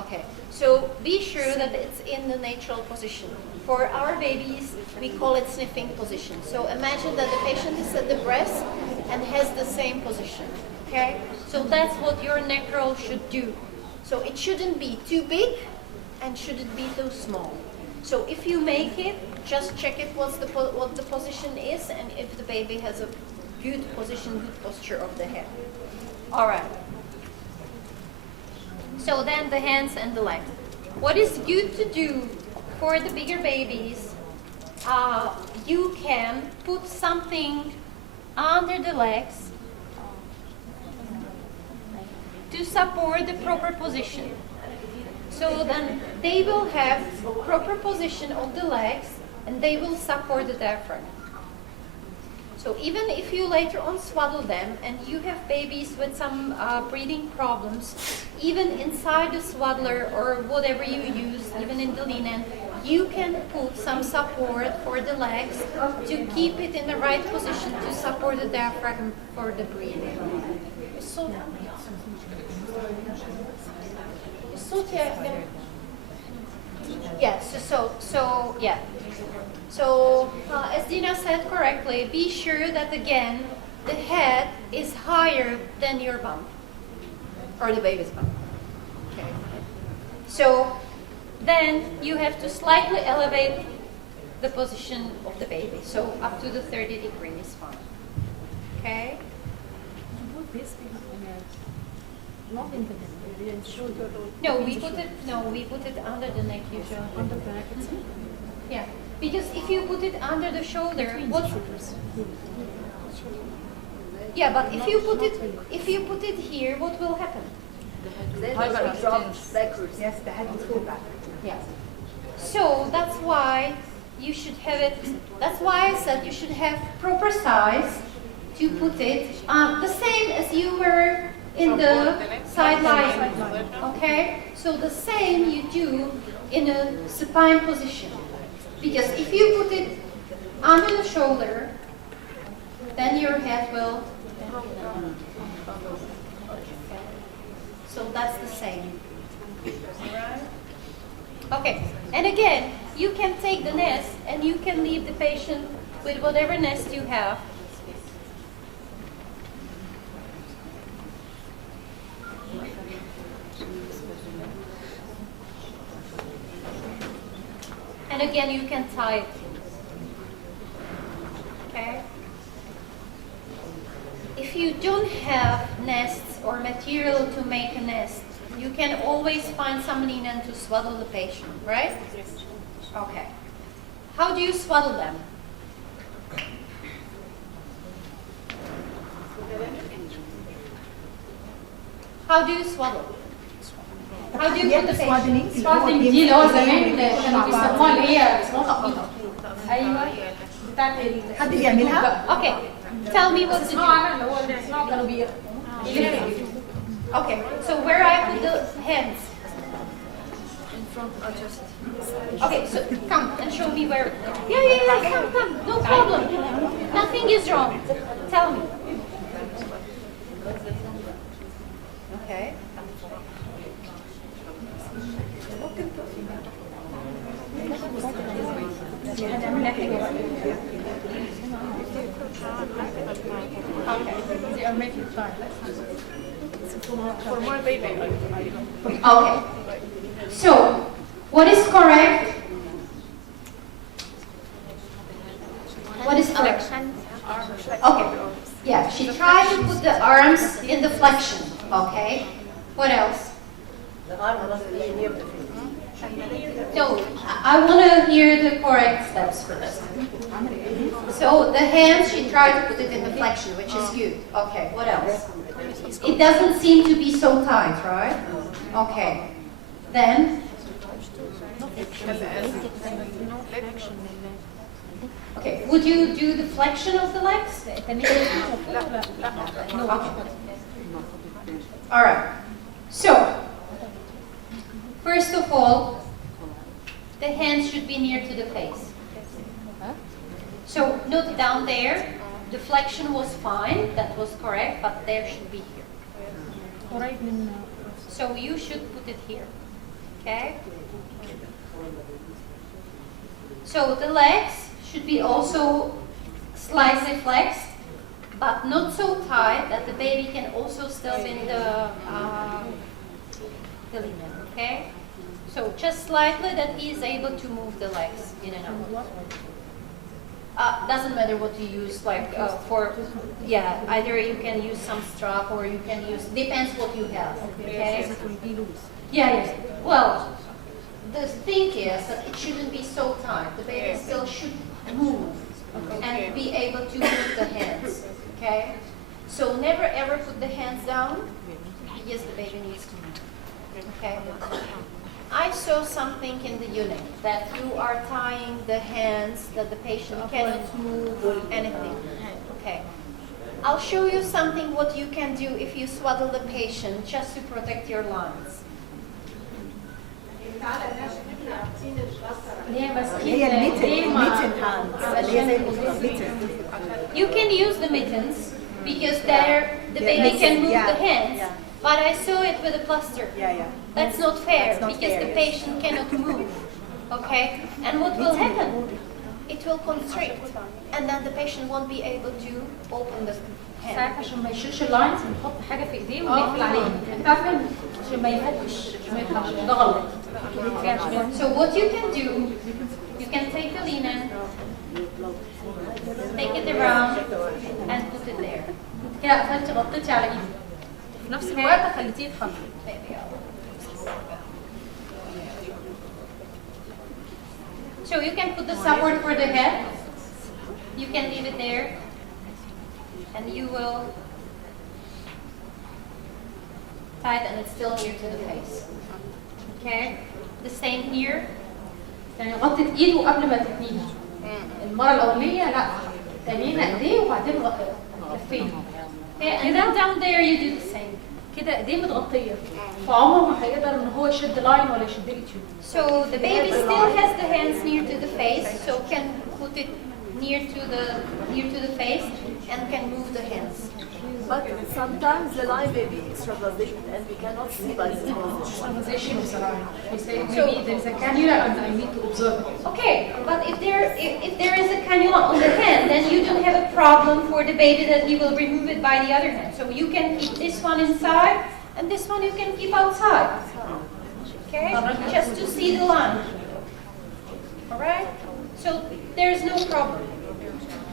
Okay. So be sure that it's in the natural position. For our babies, we call it sniffing position. So imagine that the patient is at the breast and has the same position. Okay? So that's what your neck roll should do. So it shouldn't be too big and shouldn't be too small. So if you make it, just check it what the position is and if the baby has a good position, good posture of the head. All right. So then the hands and the legs. What is good to do for the bigger babies, you can put something under the legs to support the proper position. So then they will have proper position of the legs and they will support the diaphragm. So even if you later on swaddle them and you have babies with some breathing problems, even inside the swaddler or whatever you use, even in the linen, you can put some support for the legs to keep it in the right position to support the diaphragm for the breathing. Yes, yeah. So, as Dina said correctly, be sure that again, the head is higher than your bump, or the baby's bump. Okay. So, then you have to slightly elevate the position of the baby. So, up to the 30 degrees fine. Okay? Not in the shoulder. No, we put it under the neck usually. Under the neck itself? Yeah. Because if you put it under the shoulder, what? Yeah, but if you put it here, what will happen? Then it drops backwards. Yes, the head will go back. Yeah. So that's why you should have it. That's why I said you should have proper size to put it the same as you were in the sideline. Okay. So the same you do in a supine position. Because if you put it under the shoulder, then your head will. So that's the same. Right? Okay, and again, you can take the nest and you can leave the patient with whatever nest you have. And again, you can tie it. Okay? If you don't have nests or material to make a nest, you can always find some linen to swaddle the patient, right? Yes. Okay. How do you swaddle them? How do you swaddle? How do you put the patient? سواddling دي اللي هو زمان كانوا بيسموها اللي هي اسمها ايوه بتاعت حد بيعملها؟ Okay. Tell me what to do. اللي هو اسمها كانوا بيلفوا. Okay. So where I put the hands? In front, just. Okay, so come and show me where. Yeah, come. No problem. Nothing is wrong. Tell me. Okay. They are making fun. For more baby. Okay. So, what is correct? What is correct? Okay. Yeah, she tried to put the arms in the flexion. Okay. What else? So, I want to hear the correct steps for this. So, the hands, she tried to put it in the flexion, which is good. Okay, what else? It doesn't seem to be so tight, right? Okay. Then, okay, would you do the flexion of the legs? Okay. All right. So, first of all, the hands should be near to the face. So, note down there, the flexion was fine, that was correct, but there should be here. So, you should put it here. Okay? So, the legs should be also slightly flexed, but not so tight that the baby can also still be in the linen, okay? So just slightly that he is able to move the legs in and out. Doesn't matter what you use, like for, yeah, either you can use some strap or you can use, depends what you have, okay? Yeah. Well, the thing is that it shouldn't be so tight. The baby still should move and be able to move the hands, okay? So never ever put the hands down. Yes, the baby needs to move, okay? I saw something in the unit that you are tying the hands that the patient cannot move anything. Okay. I'll show you something what you can do if you swaddle the patient just to protect your lungs. هي الميتن هاندز اللي هي زي الميتن. You can use the mittens because there the baby can move the hands. But I saw it with a plaster. That's not fair because the patient cannot move. Okay? And what will happen? It will constrict. And then the patient won't be able to open the hand. ساعات عشان ما يشيلش اللاينز بنحط حاجه في ايديه ونقفل عليه. انت عارفه عشان ما يفكش ما يطلعش ده غلط. So what you can do, you can take the linen, take it around, and put it there. كده قفلتي غطيتي على ايدي. في نفس الوقت خليتيه يتحرك. So you can put the support for the head. You can leave it there. And you will tie it and it's still near to the face. Okay? The same here. يعني غطت ايده قبل ما تتنيه. المره الاولانيه لا تنينا ايديه وبعدين لفينا. Okay, and then down there you do the same. كده ايديه متغطيه فعمره ما هيقدر ان هو يشد لاين ولا يشد لي تيوب. So the baby still has the hands near to the face, so can put it near to the face and can move the hands. But sometimes the line may be extravasated and we cannot see by this position. Position بصراحة. You say maybe there's a cannula and I need to observe it. Okay, but if there is a cannula on the hand, then you don't have a problem for the baby that you will remove it by the other hand. So you can keep this one inside, and this one you can keep outside. Okay, just to see the line. All right. So there's no problem.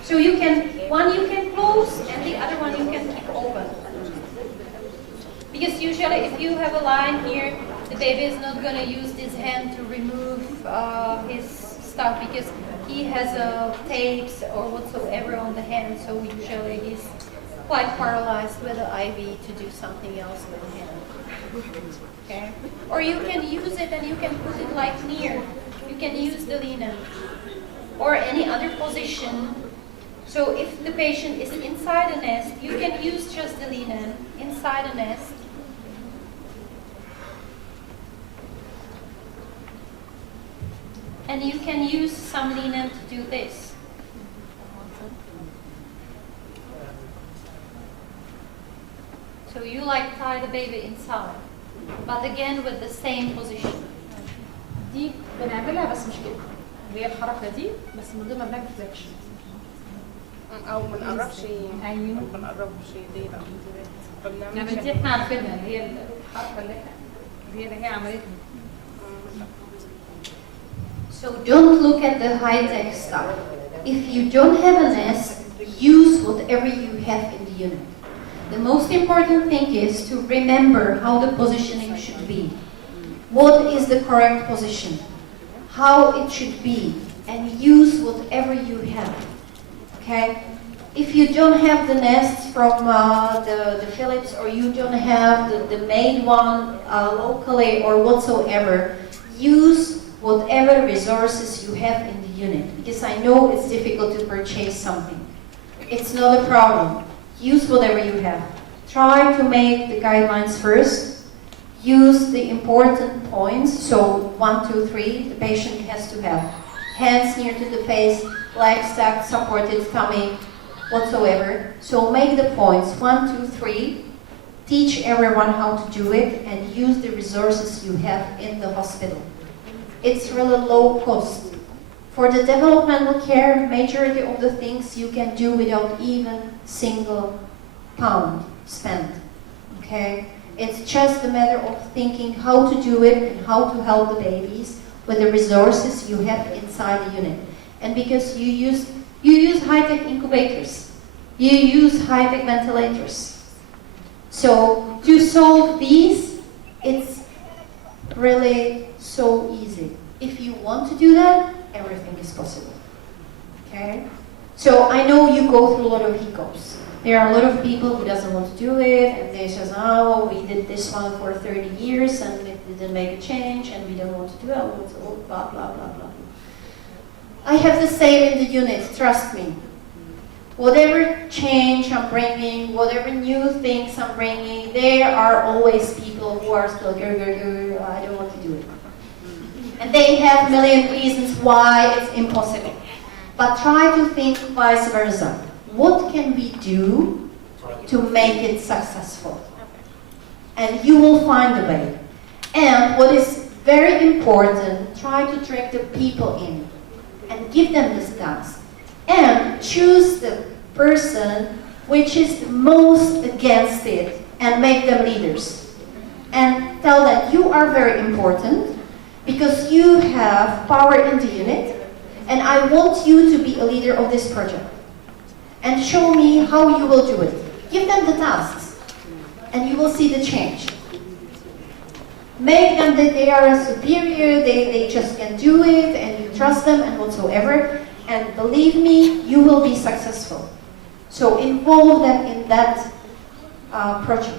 So you can close, and the other one you can keep open. Because usually, if you have a line here, the baby is not going to use this hand to remove his stuff because he has tapes or whatsoever on the hand. So usually he's quite paralyzed with the IV to do something else with the hand. Okay? Or you can use it and you can put it like near. You can use the linen or any other position. So if the patient is inside a nest, you can use just the linen inside a nest. And you can use some linen to do this. So you like tie the baby inside, but again with the same position. دي بنعملها بس مش كده. اللي هي الحركة دي بس من ضمن بنعمل فليكشن. او ما نقربش ايوه ما نقربش دي بقى يعني دي احنا عارفينها اللي هي الحركة اللي هي عملتها. So don't look at the high-tech stuff. If you don't have a nest, use whatever you have in the unit. The most important thing is to remember how the positioning should be. What is the correct position? How it should be, and use whatever you have. Okay? If you don't have the nest from the Philips, or you don't have the made one locally or whatsoever, use whatever resources you have in the unit, because I know it's difficult to purchase something. It's not a problem. Use whatever you have. Try to make the guidelines first. Use the important points. So 1, 2, 3, the patient has to have hands near to the face, legs stacked, supported, tummy, whatsoever. So make the points 1, 2, 3. Teach everyone how to do it and use the resources you have in the hospital. It's really low cost. For the developmental care, majority of the things you can do without even single pound spent. Okay? It's just a matter of thinking how to do it and how to help the babies with the resources you have inside the unit. And because you use high-tech incubators, you use high-tech ventilators. So to solve these, it's really so easy. If you want to do that, everything is possible. Okay? So I know you go through a lot of hiccups. There are a lot of people who doesn't want to do it, and they say, oh, well, we did this one for 30 years and it didn't make a change, and we don't want to do it, blah, blah, blah, blah. I have the same in the unit, trust me. Whatever change I'm bringing, whatever new things I'm bringing, there are always people who are still, I don't want to do it. And they have a million reasons why it's impossible. But try to think vice versa. What can we do to make it successful? And you will find a way. And what is very important, try to drag the people in and give them this task. And choose the person which is the most against it and make them leaders. And tell them you are very important because you have power in the unit, and I want you to be a leader of this project. And show me how you will do it. Give them the tasks, and you will see the change. Make them that they are a superior, they just can do it, and you trust them and whatsoever. And believe me, you will be successful. So involve them in that project,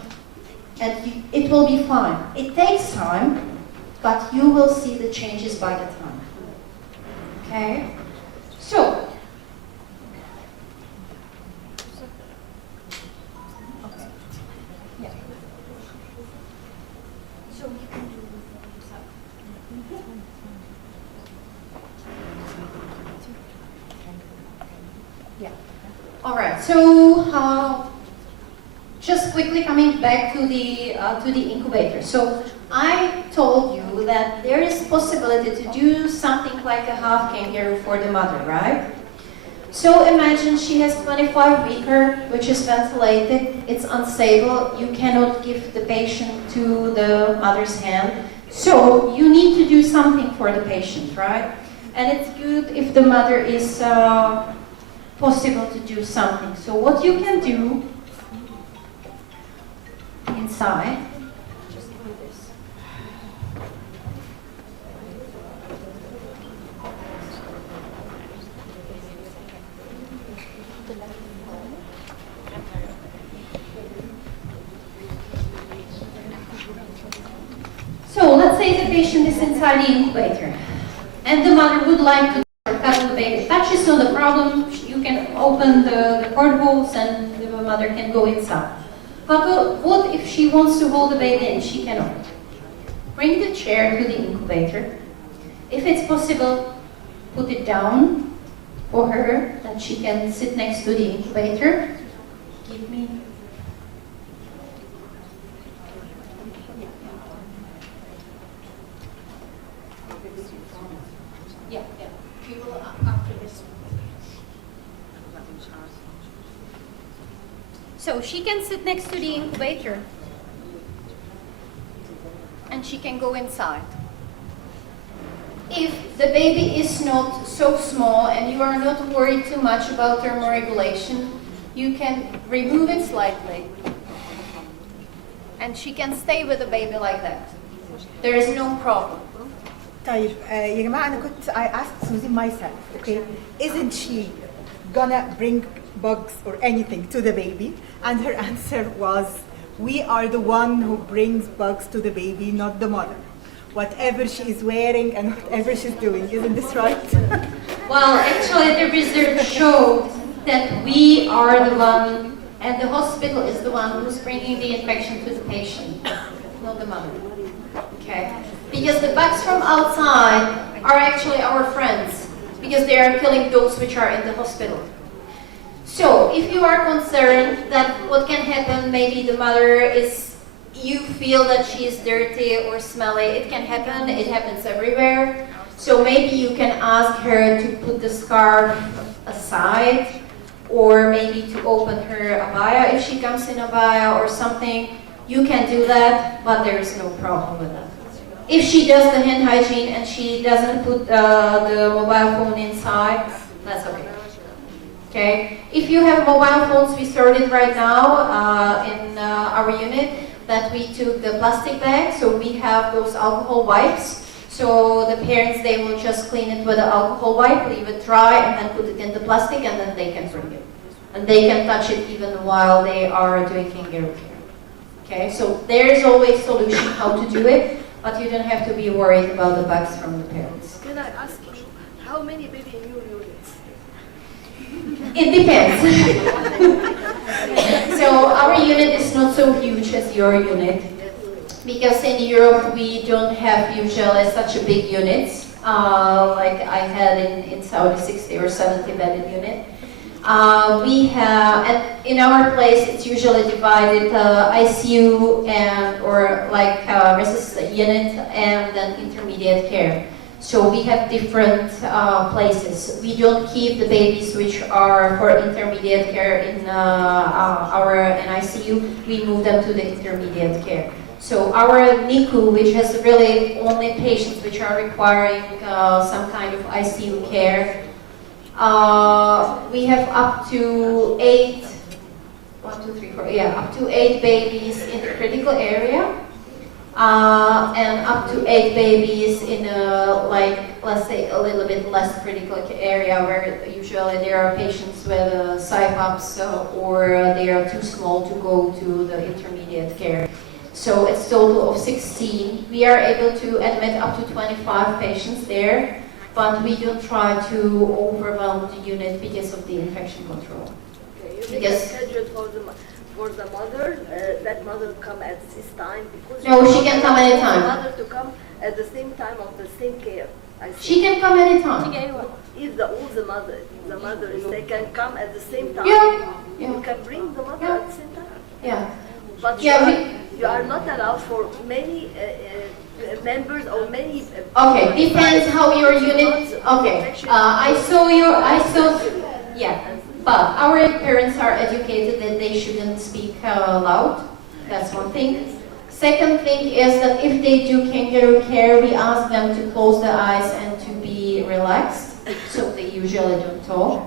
and it will be fine. It takes time, but you will see the changes by the time. Okay? So, All right, so just quickly coming back to the incubator. So I told you that there is possibility to do something like a half kangaroo for the mother, right? So imagine she has 25 weaker, which is ventilated, it's unstable, you cannot give the patient to the mother's hand. So you need to do something for the patient, right? And it's good if the mother is possible to do something. So what you can do inside, just do this. So let's say the patient is inside the incubator and the mother would like to cuddle the baby. Touch is not a problem. You can open the portholes and the mother can go inside. But what if she wants to hold the baby and she cannot? Bring the chair to the incubator. If it's possible, put it down for her that she can sit next to the incubator. Give me. Yeah. We will after this. So she can sit next to the incubator and she can go inside. If the baby is not so small and you are not worried too much about thermoregulation, you can remove it slightly and she can stay with the baby like that. There is no problem. طيب يا جماعة أنا كنت I asked Susie myself, okay, isn't she gonna bring bugs or anything to the baby? And her answer was, we are the one who brings bugs to the baby, not the mother. Whatever she is wearing and whatever she's doing, isn't this right? Well, actually the research showed that we are the one and the hospital is the one who's bringing the infection to the patient, not the mother. Okay? Because the bugs from outside are actually our friends, because they are killing those which are in the hospital. So, if you are concerned that what can happen, maybe the mother is, you feel that she is dirty or smelly, it can happen, it happens everywhere. So maybe you can ask her to put the scarf aside, or maybe to open her abaya if she comes in abaya or something. You can do that, but there is no problem with that. If she does the hand hygiene and she doesn't put the mobile phone inside, that's okay. Okay. If you have mobile phones, we started right now in our unit that we took the plastic bag, so we have those alcohol wipes. So the parents, they will just clean it with an alcohol wipe, leave it dry, and then put it in the plastic, and then they can bring it. And they can touch it even while they are doing kangaroo care. Okay, so there is always solution how to do it, but you don't have to be worried about the bugs from the parents. Can I ask you, how many baby in your units? It depends. So our unit is not so huge as your unit, because in Europe we don't have usually such a big units, like I had in Saudi 60 or 70 bedded unit. We have, and in our place it's usually divided ICU and or like resist unit and then intermediate care. So we have different places. We don't keep the babies which are for intermediate care in our ICU. We move them to the intermediate care. So our NICU, which has really only patients which are requiring some kind of ICU care, we have up to 8, 1, 2, 3, 4, yeah, up to 8 babies in the critical area. And up to 8 babies in a, like, let's say a little bit less critical area where usually there are patients with CIPOPs or they are too small to go to the intermediate care. So it's total of 16. We are able to admit up to 25 patients there, but we don't try to overwhelm the unit because of the infection control. Okay, you schedule for the mother, that mother come at this time because No, she can come anytime. The mother to come at the same time of the same care. I see. She can come anytime. If all the mother the mothers, they can come at the same time. Yeah. You can bring the mother Yeah. at the same time. Yeah. But Yeah, you are not allowed for many members or many. Okay, depends how your unit. Okay, yeah. But our parents are educated that they shouldn't speak loud. That's one thing. Second thing is that if they do kangaroo care, we ask them to close their eyes and to be relaxed, so they usually don't talk.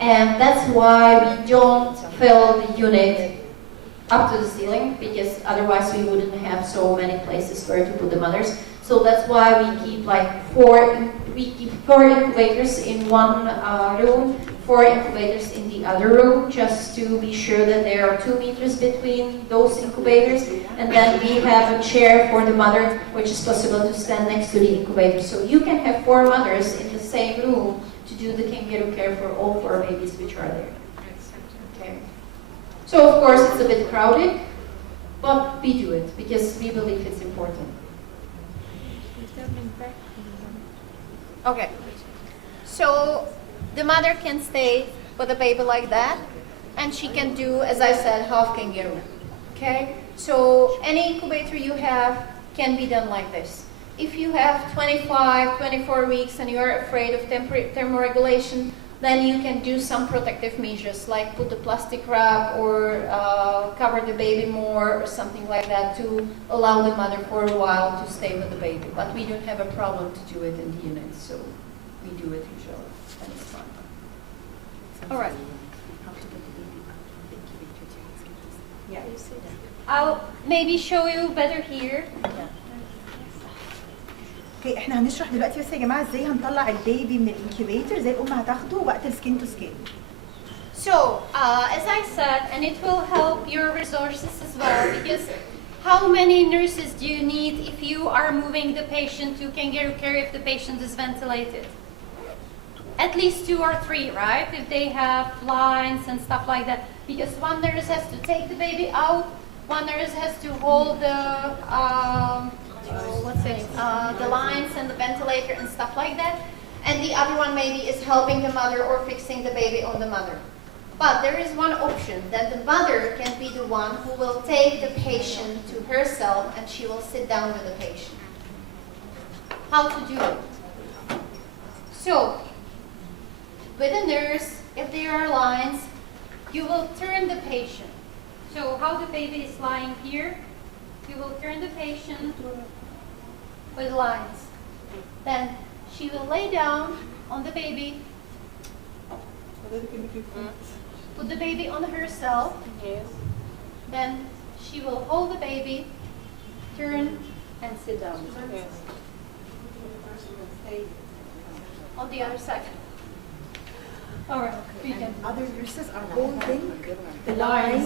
And that's why we don't fill the unit up to the ceiling, because otherwise we wouldn't have so many places where to put the mothers. So that's why we keep like four incubators in one room, 4 incubators in the other room, just to be sure that there are 2 meters between those incubators. And then we have a chair for the mother, which is possible to stand next to the incubator. So you can have 4 mothers in the same room to do the kangaroo care for all 4 babies which are there. Okay. So of course it's a bit crowded, but we do it because we believe it's important. Okay. So the mother can stay with the baby like that, and she can do, as I said, half kangaroo. Okay? So any incubator you have can be done like this. If you have 25, 24 weeks and you are afraid of thermoregulation, then you can do some protective measures, like put the plastic wrap or cover the baby more or something like that to allow the mother for a while to stay with the baby. But we don't have a problem to do it in the unit, so we do it usually, and it's fun. All right. Yeah. I'll maybe show you better here. اوكي احنا هنشرح دلوقتي بس يا جماعه ازاي هنطلع البيبي من الانكيبيتر زي الام هتاخده وقت السكين تو سكين. So, as I said, and it will help your resources as well, because how many nurses do you need if you are moving the patient to kangaroo care if the patient is ventilated? At least 2 or 3, right? If they have lines and stuff like that. Because one nurse has to take the baby out, one nurse has to hold the the lines and the ventilator and stuff like that, and the other one maybe is helping the mother or fixing the baby on the mother. But there is one option, that the mother can be the one who will take the patient to herself and she will sit down with the patient. How to do it? So, with a nurse, if there are lines, you will turn the patient. So how the baby is lying here, you will turn the patient with lines. Then she will lay down on the baby, put the baby on herself. Yes. Then she will hold the baby, turn, and sit down. Yes. On the other side. All right, we can. Other nurses are holding the lines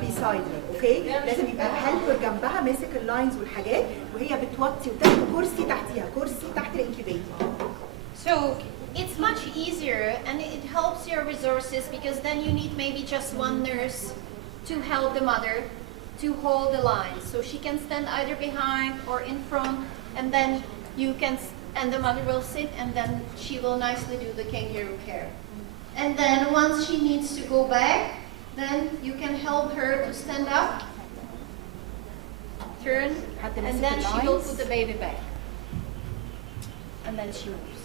beside her, okay? لازم يبقى الهيلبر جنبها ماسك اللاينز والحاجات وهي بتوطي وتاخد كرسي تحتيها، كرسي تحت الانكيبيتر. So it's much easier and it helps your resources, because then you need maybe just one nurse to help the mother to hold the lines. So she can stand either behind or in front, and then you can, and the mother will sit, and then she will nicely do the kangaroo care. And then once she needs to go back, then you can help her to stand up, turn, and then she will put the baby back. And then she moves.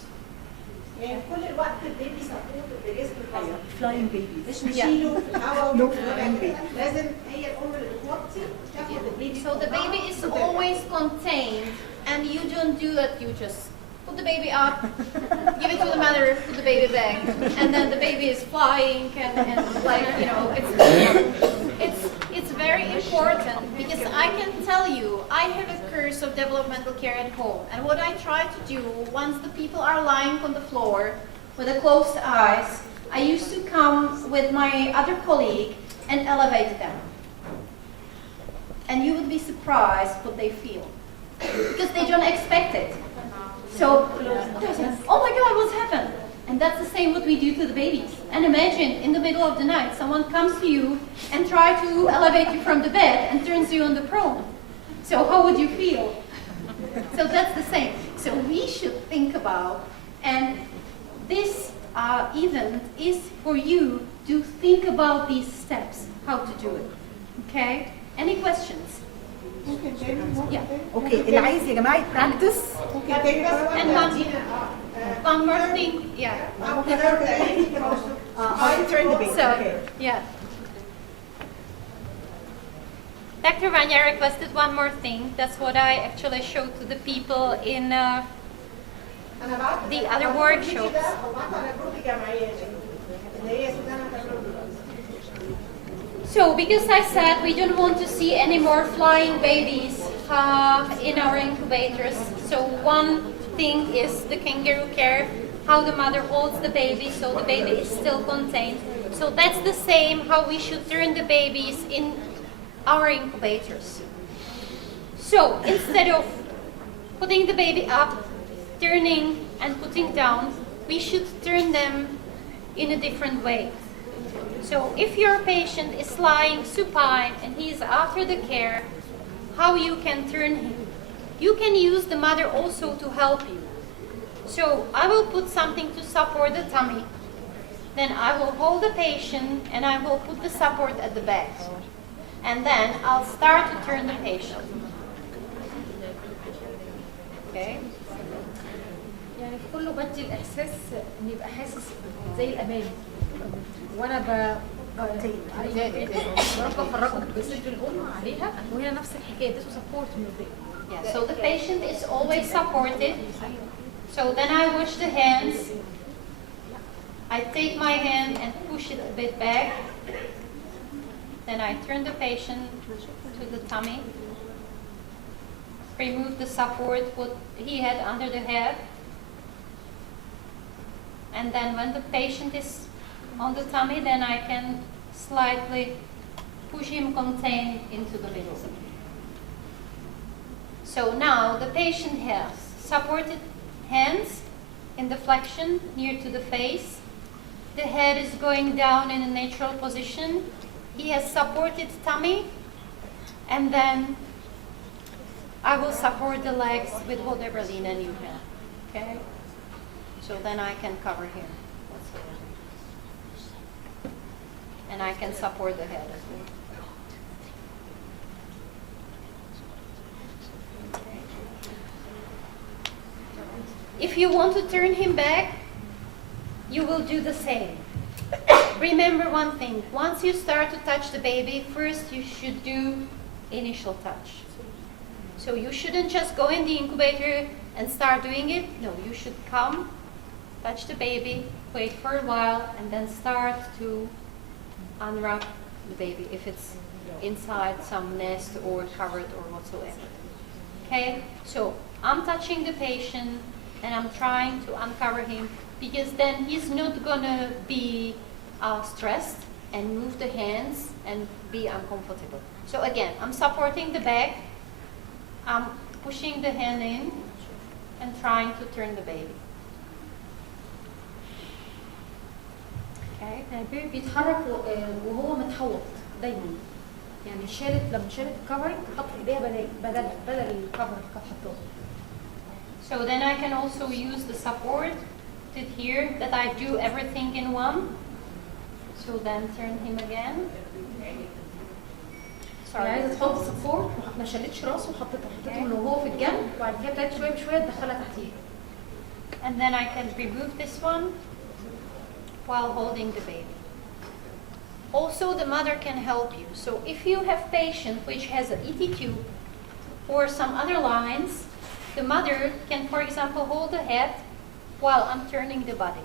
يعني كل الوقت البيبي سبورت بجسم الحصن. فلاينج بيبي مش نشيله في الهواء ونو فلاينج بيبي. لازم هي الام اللي بتوطي تاخد البيبي. So the baby is always contained, and you don't do that. You just put the baby up, give it to the mother, put the baby back, and then the baby is flying and like, you know, it's very important, because I can tell you, I have a course of developmental care at home, and what I try to do once the people are lying on the floor with the closed eyes, I used to come with my other colleague and elevate them. And you would be surprised what they feel, because they don't expect it. So, oh my God, what's happened? And that's the same what we do to the babies. And imagine in the middle of the night, someone comes to you and try to elevate you from the bed and turns you on the prone. So how would you feel? So that's the same. So we should think about, and this event is for you to think about these steps, how to do it. Okay? Any questions? Yeah. اوكي اللي عايز يا جماعه يبراكتس And one more thing. Yeah. turn the baby. So, Okay. yeah. Dr. Vanya requested one more thing. That's what I actually showed to the people in the other workshops. So, because I said we don't want to see any more flying babies in our incubators, so one thing is the kangaroo care, how the mother holds the baby so the baby is still contained. So that's the same how we should turn the babies in our incubators. So instead of putting the baby up, turning and putting down, we should turn them in a different way. So if your patient is lying supine and he is after the care, how you can turn him? You can use the mother also to help you. So I will put something to support the tummy. Then I will hold the patient and I will put the support at the back. And then I'll start to turn the patient. Okay? يعني في كله بدي الاحساس ان يبقى حاسس زي الامان وانا بفرجه بصدر الام عليها وهنا نفس الحكايه this was support من البيت. Yeah, so the patient is always supported. So then I wash the hands. I take my hand and push it a bit back. Then I turn the patient to the tummy. Remove the support what he had under the head. And then when the patient is on the tummy, then I can slightly push him contained into the middle. So now the patient has supported hands in the flexion near to the face. The head is going down in a natural position. He has supported tummy. And then I will support the legs with whatever linen you have. Okay? So then I can cover him. And I can support the head as well. If you want to turn him back, you will do the same. Remember one thing, once you start to touch the baby, first you should do initial touch. So you shouldn't just go in the incubator and start doing it. No, you should come, touch the baby, wait for a while, and then start to unwrap the baby if it's inside some nest or covered or whatsoever. Okay, so I'm touching the patient and I'm trying to uncover him because then he's not gonna be stressed and move the hands and be uncomfortable. So again, I'm supporting the back, I'm pushing the hand in and trying to turn the baby. البيبي بيتحرك وهو متحوط دايما يعني لما شالت الكفرنج حط ايديها بدل الكفر اللي كانت حطاه. So then I can also use the support here that I do everything in one. So then turn him again. يعني عايزه تحط سبورت ما شالتش راسه حطيته من وهو في الجنب وبعد كده ابتدت شويه بشويه تدخلها تحتيه. And then I can remove this one while holding the baby. Also, the mother can help you. So if you have patient which has an ET tube or some other lines, the mother can, for example, hold the head while I'm turning the body.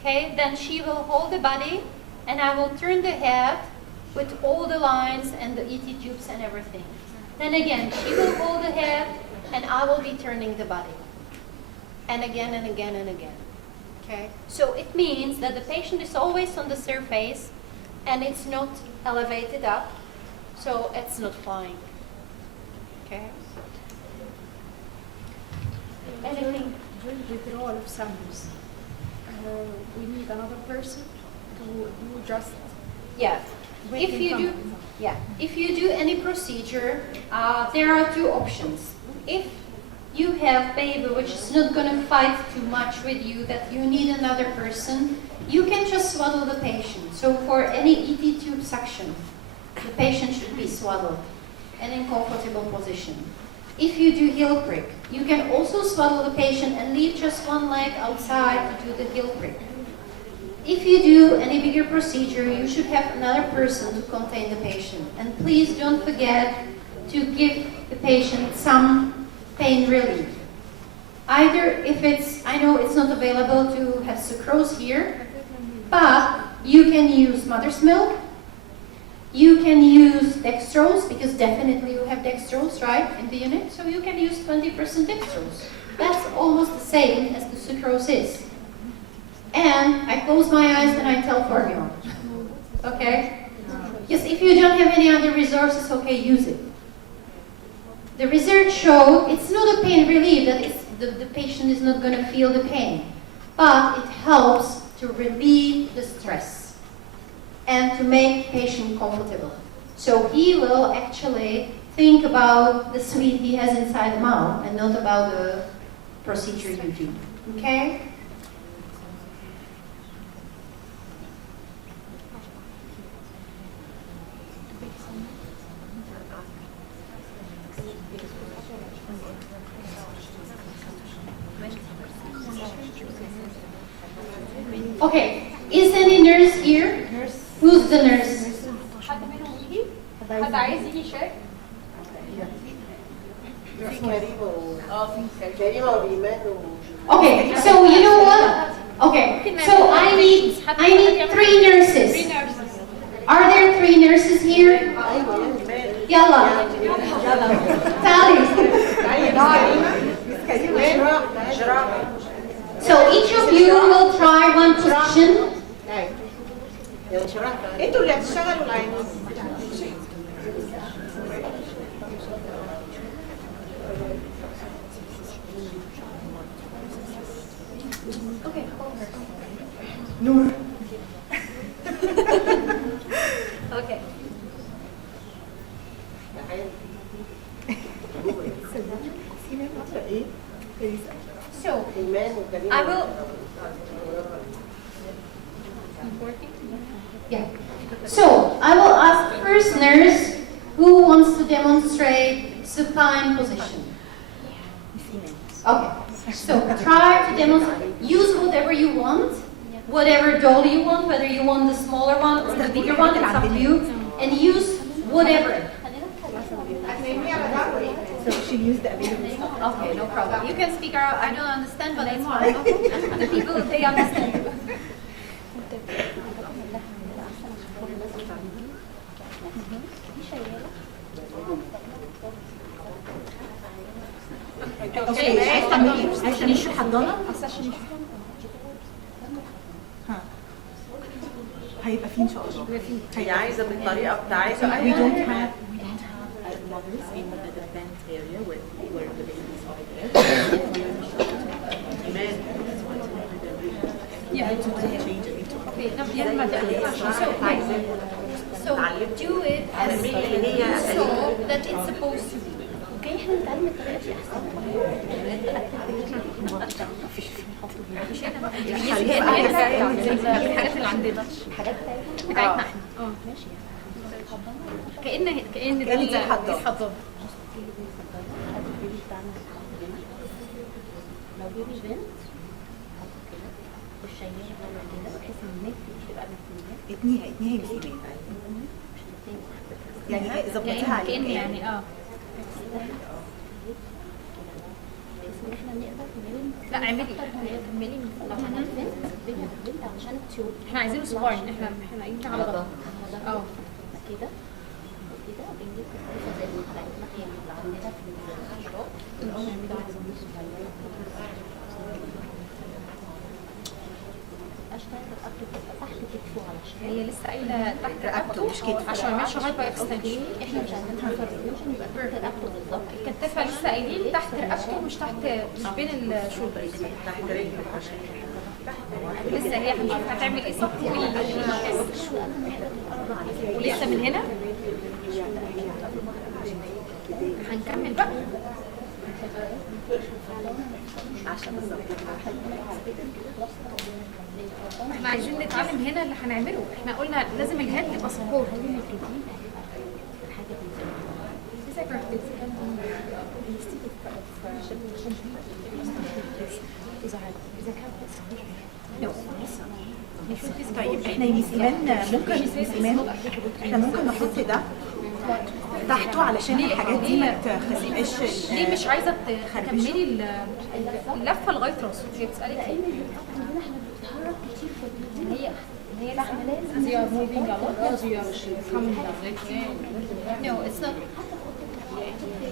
Okay, then she will hold the body and I will turn the head with all the lines and the ET tubes and everything. Then again, she will hold the head and I will be turning the body. And again and again and again. Okay, so it means that the patient is always on the surface and it's not elevated up, so it's not flying. Okay. Anything during withdrawal of samples, we need another person to do just. Yeah. If you do any procedure, there are two options. If you have baby which is not going to fight too much with you, that you need another person, you can just swaddle the patient. So for any ET tube suction, the patient should be swaddled and in comfortable position. If you do heel prick, you can also swaddle the patient and leave just one leg outside to do the heel prick. If you do any bigger procedure, you should have another person to contain the patient. And please don't forget to give the patient some pain relief. Either if it's, I know it's not available to have sucrose here, but you can use mother's milk. You can use dextrose, because definitely you have dextrose, right, in the unit. So you can use 20% dextrose. That's almost the same as the sucrose is. And I close my eyes and I tell formula. Okay? Because if you don't have any other resources, okay, use it. The research showed it's not a pain relief, that it's, the patient is not going to feel the pain, but it helps to relieve the stress and to make the patient comfortable. So he will actually think about the sweet he has inside the mouth and not about the procedure you do. Okay? Okay, is any nurse here? Who's the nurse? Okay, so you know what? Okay, so I need 3 nurses. Are there 3 nurses here? Yalla. Tali. So each of you will try one position. انتوا اللي هتشتغلوا العين. Okay. نور. Okay. So I will. Yeah. So I will ask first nurse who wants to demonstrate supine position. Okay. So try to demonstrate. Use whatever you want, whatever doll you want, whether you want the smaller one or the bigger one, it's up to you, and use whatever. So she used the ability. Okay, no problem. You can speak out. I don't understand, but it's fine. The people, they understand. اوكي عشان يشوف حضانه هيبقى فيه ان شاء الله. هي عايزه بالطريقه بتاعتها. We don't have mothers in the defense area where the babies are there. So do it as so that it's supposed to be. اوكي احنا نتعلم الطريقه دي احسن. الحاجات اللي عندنا الحاجات بتاعتنا احنا. ماشي. كأن دي الحضانة. لو بيبي بنت والشياله ولا كده بحيث ان النت تبقى بالتنين. اتنين الاثنين يعني ظبطيها عليك يعني بحيث ان احنا نقدر نعمل. لا اعملي كملي لو عملت بنت علشان التيوب. احنا عايزينه سباين، احنا عايزين على ظهر. كده وكده بنجيب كويسه زي الناحيه اللي عندنا في الاشراق. اشتغل الرقبه تبقى تحت كتفه علشان هي لسه قايله تحت رقبته مش كتفه عشان ما يعملش هايبر اكستنشن. احنا مش عايزين هايبر اكستنشن يبقى تحت رقبته بالظبط. الكتافه لسه قايلين تحت رقبته مش تحت، مش بين الشولدرز. تحت رجله لسه هي هنشوف هتعمل ايه صف ولسه من هنا هنكمل بقى. احنا عايزين نتعلم هنا اللي هنعمله. احنا قلنا لازم الهيد تبقى سبورت. طيب احنا يمكن احنا ممكن نحط ده تحته علشان الحاجات دي ما تخليش. ليه مش عايزه تكملي اللفه لغايه راسه؟ هي بتسالك ايه؟ هي احنا لازم we are moving a lot as we are coming down. No, it's not.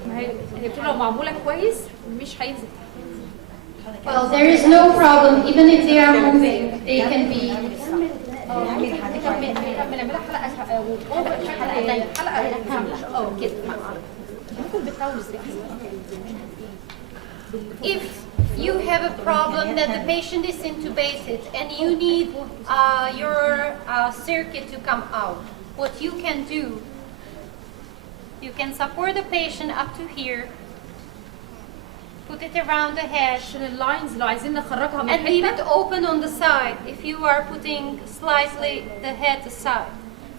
ما هي بتقول لو معموله كويس مش هينزل. Well, there is no problem. Even if they are moving, they can be. نعملها حلقه حلقه كامله كده. ممكن بالتاول. If you have a problem that the patient is intubated and you need your circuit to come out, what you can do, you can support the patient up to here, put it around the head, عشان اللاينز لو عايزين نخرجها من and leave it الحته open on the side if you are putting slightly the head aside.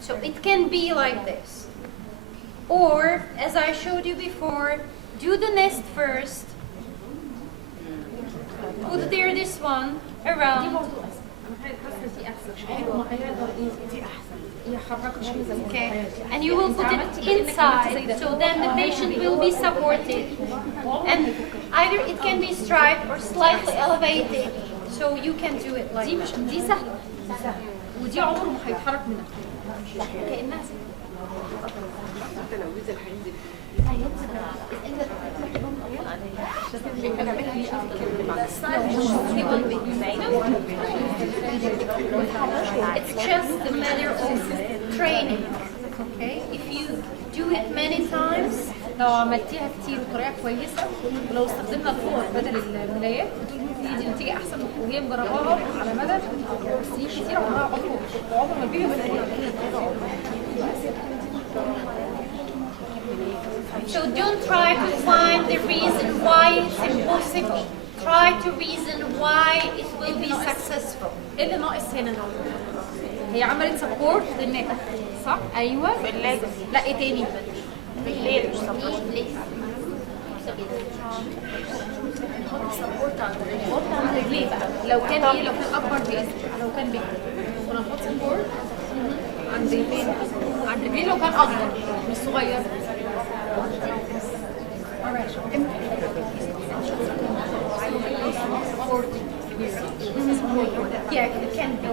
So it can be like this. Or, as I showed you before, do the nest first. Put there this one around. Okay, and you will put it inside, so then the patient will be supported. And either it can be striped or slightly elevated, so you can do it like that. دي سهله ودي عمره ما هيتحرك منها كانها It's just a matter of training. Okay, if you do it many times, لو عملتيها كتير بطريقه كويسه ولو استخدمنا الفور بدل الملايات دي نتيجه احسن وهي مجرباها على مدى سنين كتير عمرها عمر ما البيبي so don't try to find the reason why it's impossible. Try to reason why it will be successful. ايه اللي ناقص هنا؟ هي عملت سبورت للنك صح؟ ايوه لا ايه تاني؟ بالليل مش سبورت. سبورت عند رجليه بقى لو كان ايه لو كان اكبر بيس لو كان بيج كنا نحط سبورت عند فين؟ عند رجليه لو كان اكبر مش صغير. Yeah, it can be.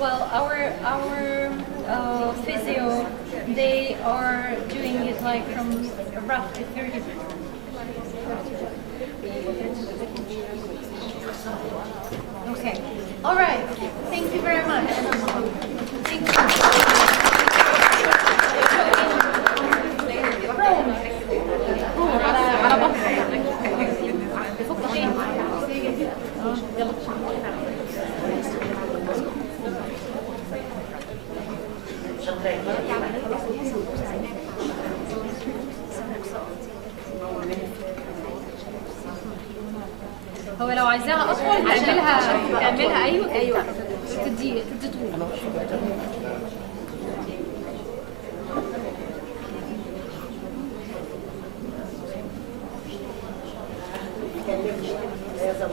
Well, our physio, they are doing it like from roughly 30. Okay. All right. Thank you very much. Thank you. على بطن فوق فين؟ هو لو عايزاها اطول تعملها ايوه تدي طول.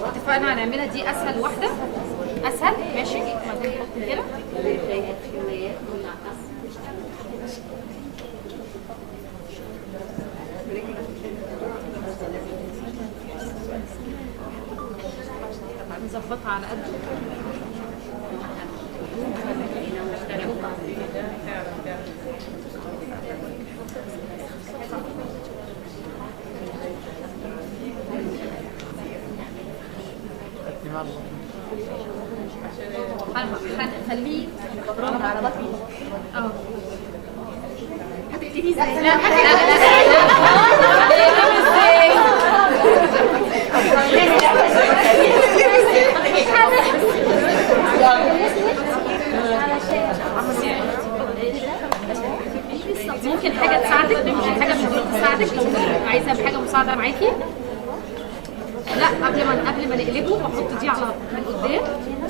اتفقنا هنعملها دي اسهل واحده اسهل ماشي بعدين نحط كده نظبطها على قد هنخليه على بطني. هتبتدي ازاي؟ لا ممكن حاجه تساعد عندك مش حاجه من دول تساعدك، لو عايزه بحاجه مساعده معاكي لا قبل ما نقلبه واحط دي على من قدام،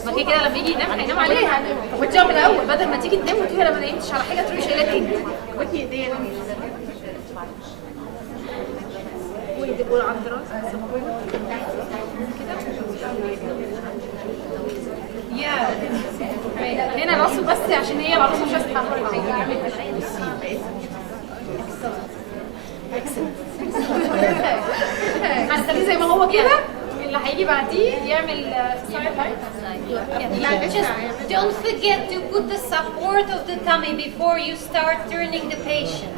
ما كده لما يجي ينام هينام عليها، وتجيبها من الاول بدل ما تيجي تنام وتقولي انا ما نمتش على حاجه تروحي شايلها تاني. ودي ايديا ويدقوا على الراس كده هنا راسه بس عشان هي العروسه مش هتتحمل. هنخليه زي ما هو كده، اللي هيجي بعديه يعمل Just don't forget to put the support of the tummy before you start turning the patient.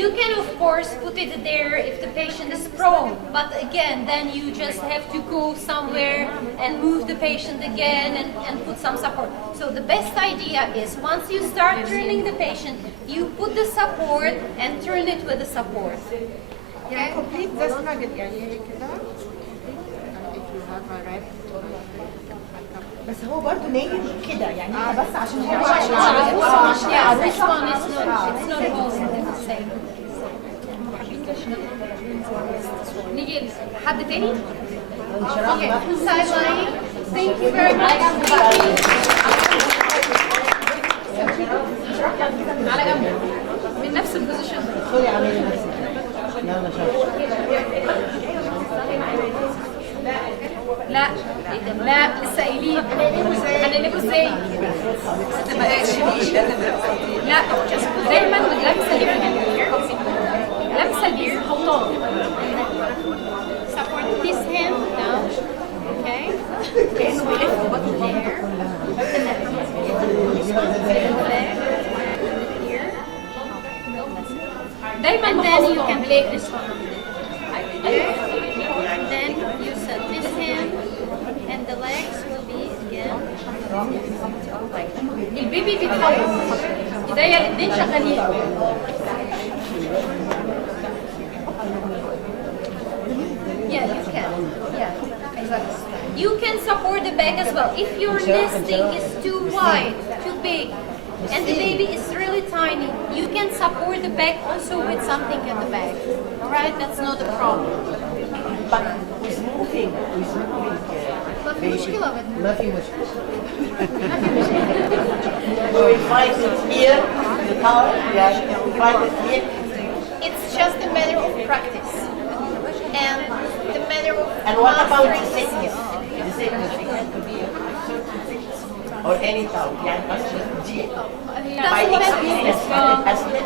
You can of course put it there if the patient is prone, but again then you just have to go somewhere and move the patient again and put some support. So the best idea is once you start turning the patient, you put the support and turn it with the support. يعني complete this nugget يعني كده. بس هو برضه نايم كده يعني بس عشان هو This one is not holding the same. نيجي لحد تاني. Okay, sideline. Thank you very much. على جنب من نفس البوزيشن. لا لسه قايلين هنقلبه ازاي؟ لا دايما لمسه اليمين لمسه اليمين حوطان. Support this hand now. Okay. كأنه بيلف دايما And then you can play this one. Okay. Then you set this hand and the legs will be again. البيبي بيتحرك ايديا الاثنين شغالين. Yeah, you can. Yeah, exactly. You can support the back as well. If your nesting is too wide, too big, and the baby is really tiny, you can support the back also with something at the back. Alright, that's not a problem. But with moving. ما في مشكلة with ما في مشكلة. We find it here, the tower, yeah, we find it here. It's just a matter of practice. And the matter of And what about the mastering sickness? The sickness, it has to be or any tower, يعني بس دي. By experience, هتبقى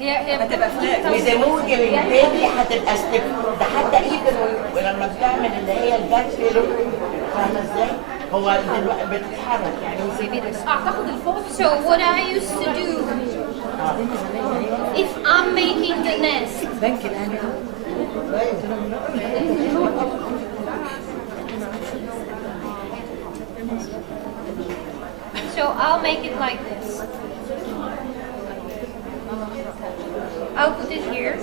هي هتبقى وإذا موجي البيبي هتبقى ستيب ده حتى ايفن ولما بتعمل اللي هي الباك فيلو فاهمه ازاي؟ هو دلوقتي بتتحرك يعني اعتقد الفوق. So what I used to do, if I'm making the nest, so I'll make it like this. I'll put it here.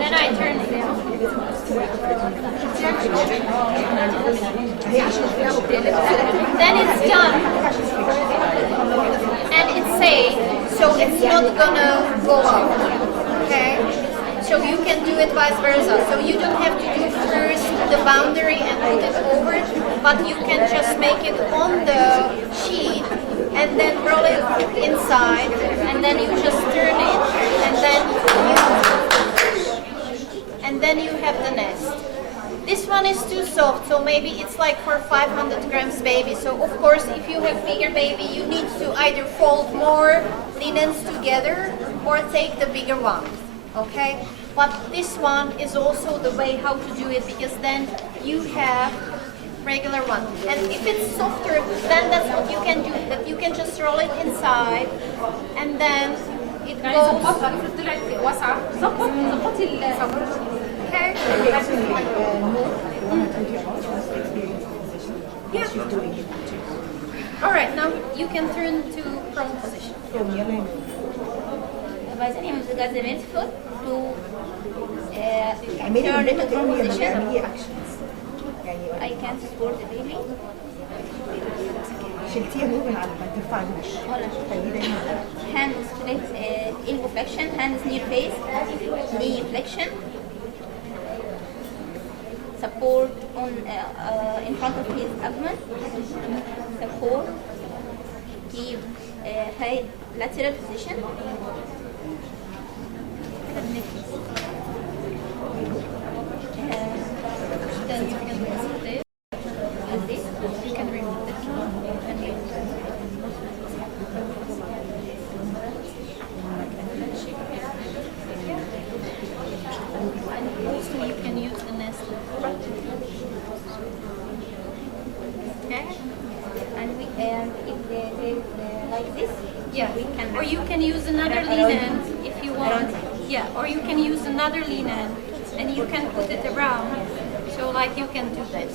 Then I turn it down. Then it's done. And it's safe, so it's not gonna go up. Okay? So you can do it vice versa. So you don't have to do first the boundary and put it over it, but you can just make it on the sheet and then roll it inside, and then you just turn it, and then you have the nest. This one is too soft, so maybe it's like for 500 grams baby. So of course, if you have bigger baby, you need to either fold more linens together or take the bigger one. Okay? But this one is also the way how to do it, because then you have regular one. And if it's softer, then that's what you can do. That you can just roll it inside, and then it goes. Okay. Yeah. All right. Now you can turn to prone position. advisor him to get the left foot to اعملي turn اللي into انت prone position. اعملي اكشنز يعني I can support the baby. شلتيها من على ما ترفعيش خليه دايما Hands flex, elbow flexion, hands near face, knee flexion. Support on in front of his abdomen. Support. Keep high lateral position. Also, you can use the nest. Okay. And we if they like this, Yeah, we can. or you can use another lean end if you want. Yeah, or you can use another lean end and you can put it around. So like you can do this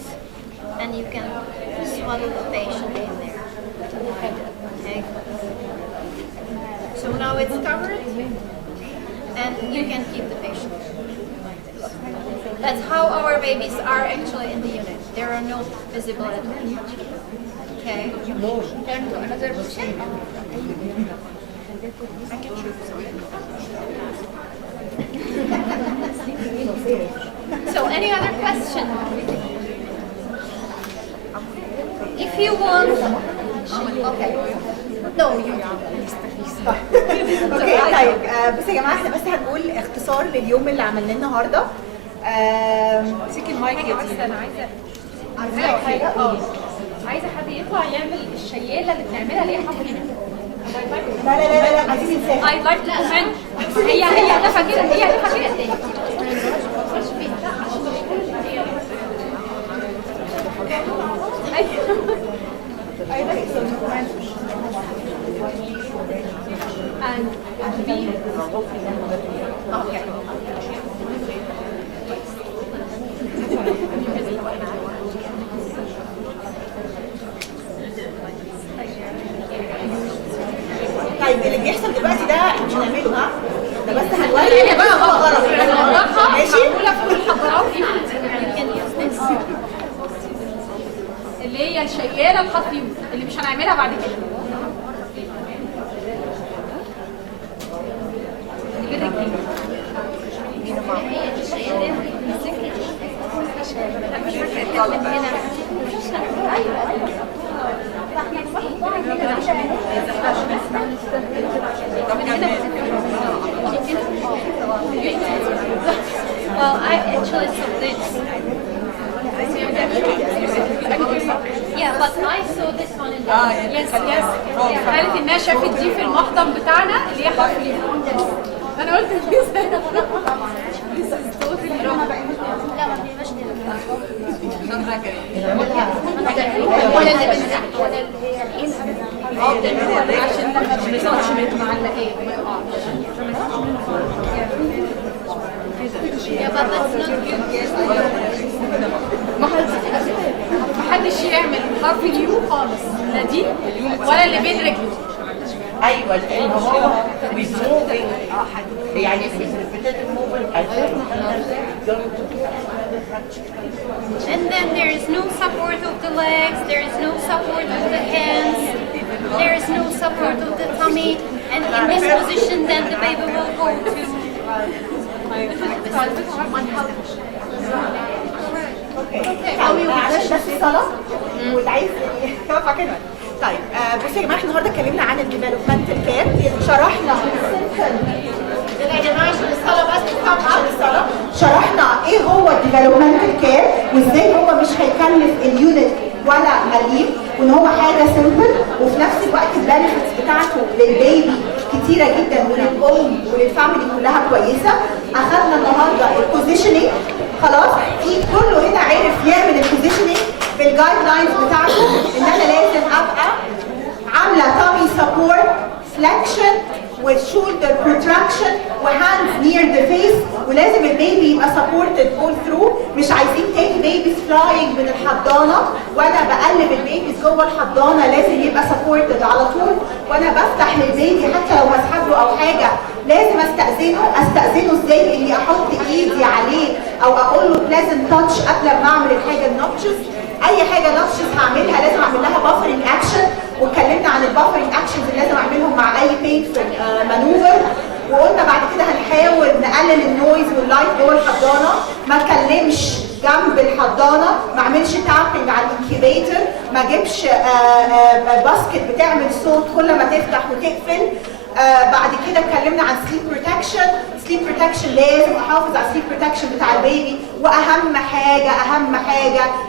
and you can swaddle the patient in there. Okay. So now it's covered and you can keep the patient. That's how our babies are actually in the unit. There are no visible adults. Okay. Turn to another position. So any other question? If you want, okay. No, you اوكي طيب بصوا يا جماعه احنا بس هنقول اختصار لليوم اللي عملناه النهارده. امسكي المايك يا دينا. انا عايزه حاجه عايزه حد يطلع يعمل الشياله اللي بنعملها اللي هي حفله. لا لا لا لا عايزين نسافر. I'd like to comment. هي هدفها كده هي هدفها كده. And B. Okay. طيب اللي بيحصل دلوقتي ده مش هنعمله ها؟ ده بس هنوري بقى غلط. ماشي؟ معموله في كل الحضارات اللي هي الشياله الخفيفه اللي مش هنعملها بعد كده. well, I actually saw this. Yeah, but I saw this one in the Yes. قالت انها شافت دي في المحضن بتاعنا اللي هي حرف الياء. انا قلت عشان لما بنصورش معلقين Yeah, but that's not محدش يعمل حرف اليو خالص، لا دي ولا اللي بين رجله. ايوه لان هو بيزومينج يعني repetitive movement And then there is no support of the legs, there is no support of the hands, there is no support of the tummy, and in this position then the baby will go to عشان بس الصلاه واللي عايز يقف كده. طيب بصوا يا جماعه احنا النهارده اتكلمنا عن الديفلوبمنتال كير، شرحنا يا جماعه عشان الصلاه بس عشان الصلاه شرحنا ايه هو الديفلوبمنتال كير وازاي هو مش هيكلف اليونت ولا مليم وان هو حاجه سيمبل وفي نفس الوقت البنفيتس بتاعته للبيبي كتيره جدا وللام وللفاميلي كلها كويسه. اخذنا النهارده البوزيشننج خلاص، في كله هنا عارف يعمل البوزيشننج بالجايد لاينز بتاعته ان انا لازم ابقى عامله تامي سبورت فليكشن والشولدر بروتراكشن وهاندز نير ذا فيس ولازم البيبي يبقى سبورتد اول ثرو. مش عايزين تاني بيبيز فلاينج من الحضانه وانا بقلب البيبيز جوه الحضانه، لازم يبقى سبورتد على طول وانا بفتح للبيبي حتى لو هسحب له او حاجه لازم استاذنه ازاي؟ اني احط ايدي عليه او اقول له لازم تاتش قبل ما اعمل الحاجه النوتشز. اي حاجه نوتشز هعملها لازم اعمل لها بافرنج اكشن، واتكلمنا عن البافرنج اكشنز اللي لازم اعملهم مع اي بينفل مانوفر. وقلنا بعد كده هنحاول نقلل النويز واللايت جوه الحضانه، ما اتكلمش جنب الحضانه، ما اعملش تابنج على الانكيبيتر، ما اجيبش باسكت بتعمل صوت كل ما تفتح وتقفل. بعد كده اتكلمنا عن سليب بروتكشن. سليب بروتكشن لازم احافظ على السليب بروتكشن بتاع البيبي، واهم حاجه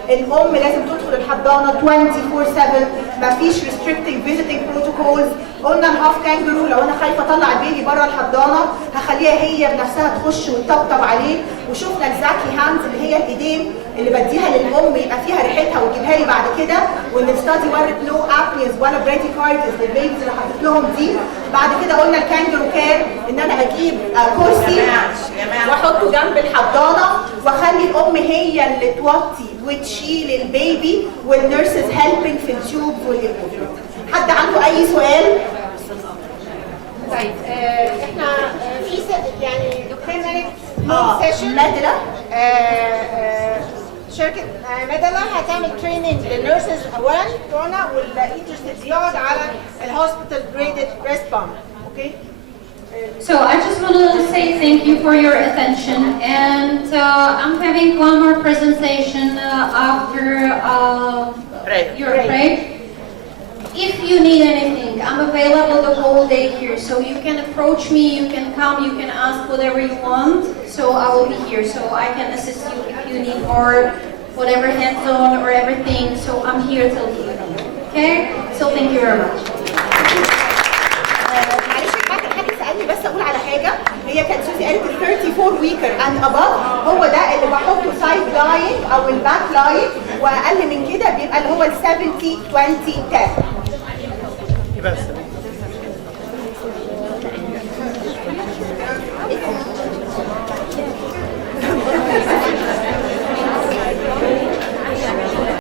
الام لازم تدخل الحضانه 24/7، مفيش restricting visiting protocols. قلنا الهاف كانجرو لو انا خايفه اطلع البيبي بره الحضانه هخليها هي بنفسها تخش وتطبطب عليه. وشفنا الزاكي هاندز اللي هي الايدين اللي بديها للام يبقى فيها ريحتها وتجيبها لي بعد كده، وان الستادي ورت نو ابنيز ولا براديكاردز للبيبيز اللي حطيت لهم دي. بعد كده قلنا الكانجرو كير ان انا اجيب كرسي واحطه جنب الحضانه واخلي الام هي اللي توطي وتشيل البيبي والنيرسز هيلبنج في التيوب والايكوفيوم. حد عنده اي سؤال؟ طيب احنا في يعني 10 minute سيشن مدلة شركة مدلة هتعمل تريننج للنيرسز اولا كورونا والانترستد يقعد على الهوسبيتال جريدد بريست بامب. اوكي؟ So I just want to say thank you for your attention, and I'm having one more presentation after your break. If you need anything, I'm available the whole day here, so you can approach me, you can come, you can ask whatever you want, so I will be here, so I can assist you if you need more, whatever hands-on or everything, so I'm here till the evening, okay? So thank you very much. بس اقول على حاجه، هي كانت سوزي قالت ال 34 ويكر اند اباف هو ده اللي بحطه سايد لاين او الباك لاين، واقل من كده بيبقى اللي هو ال 70 20 10.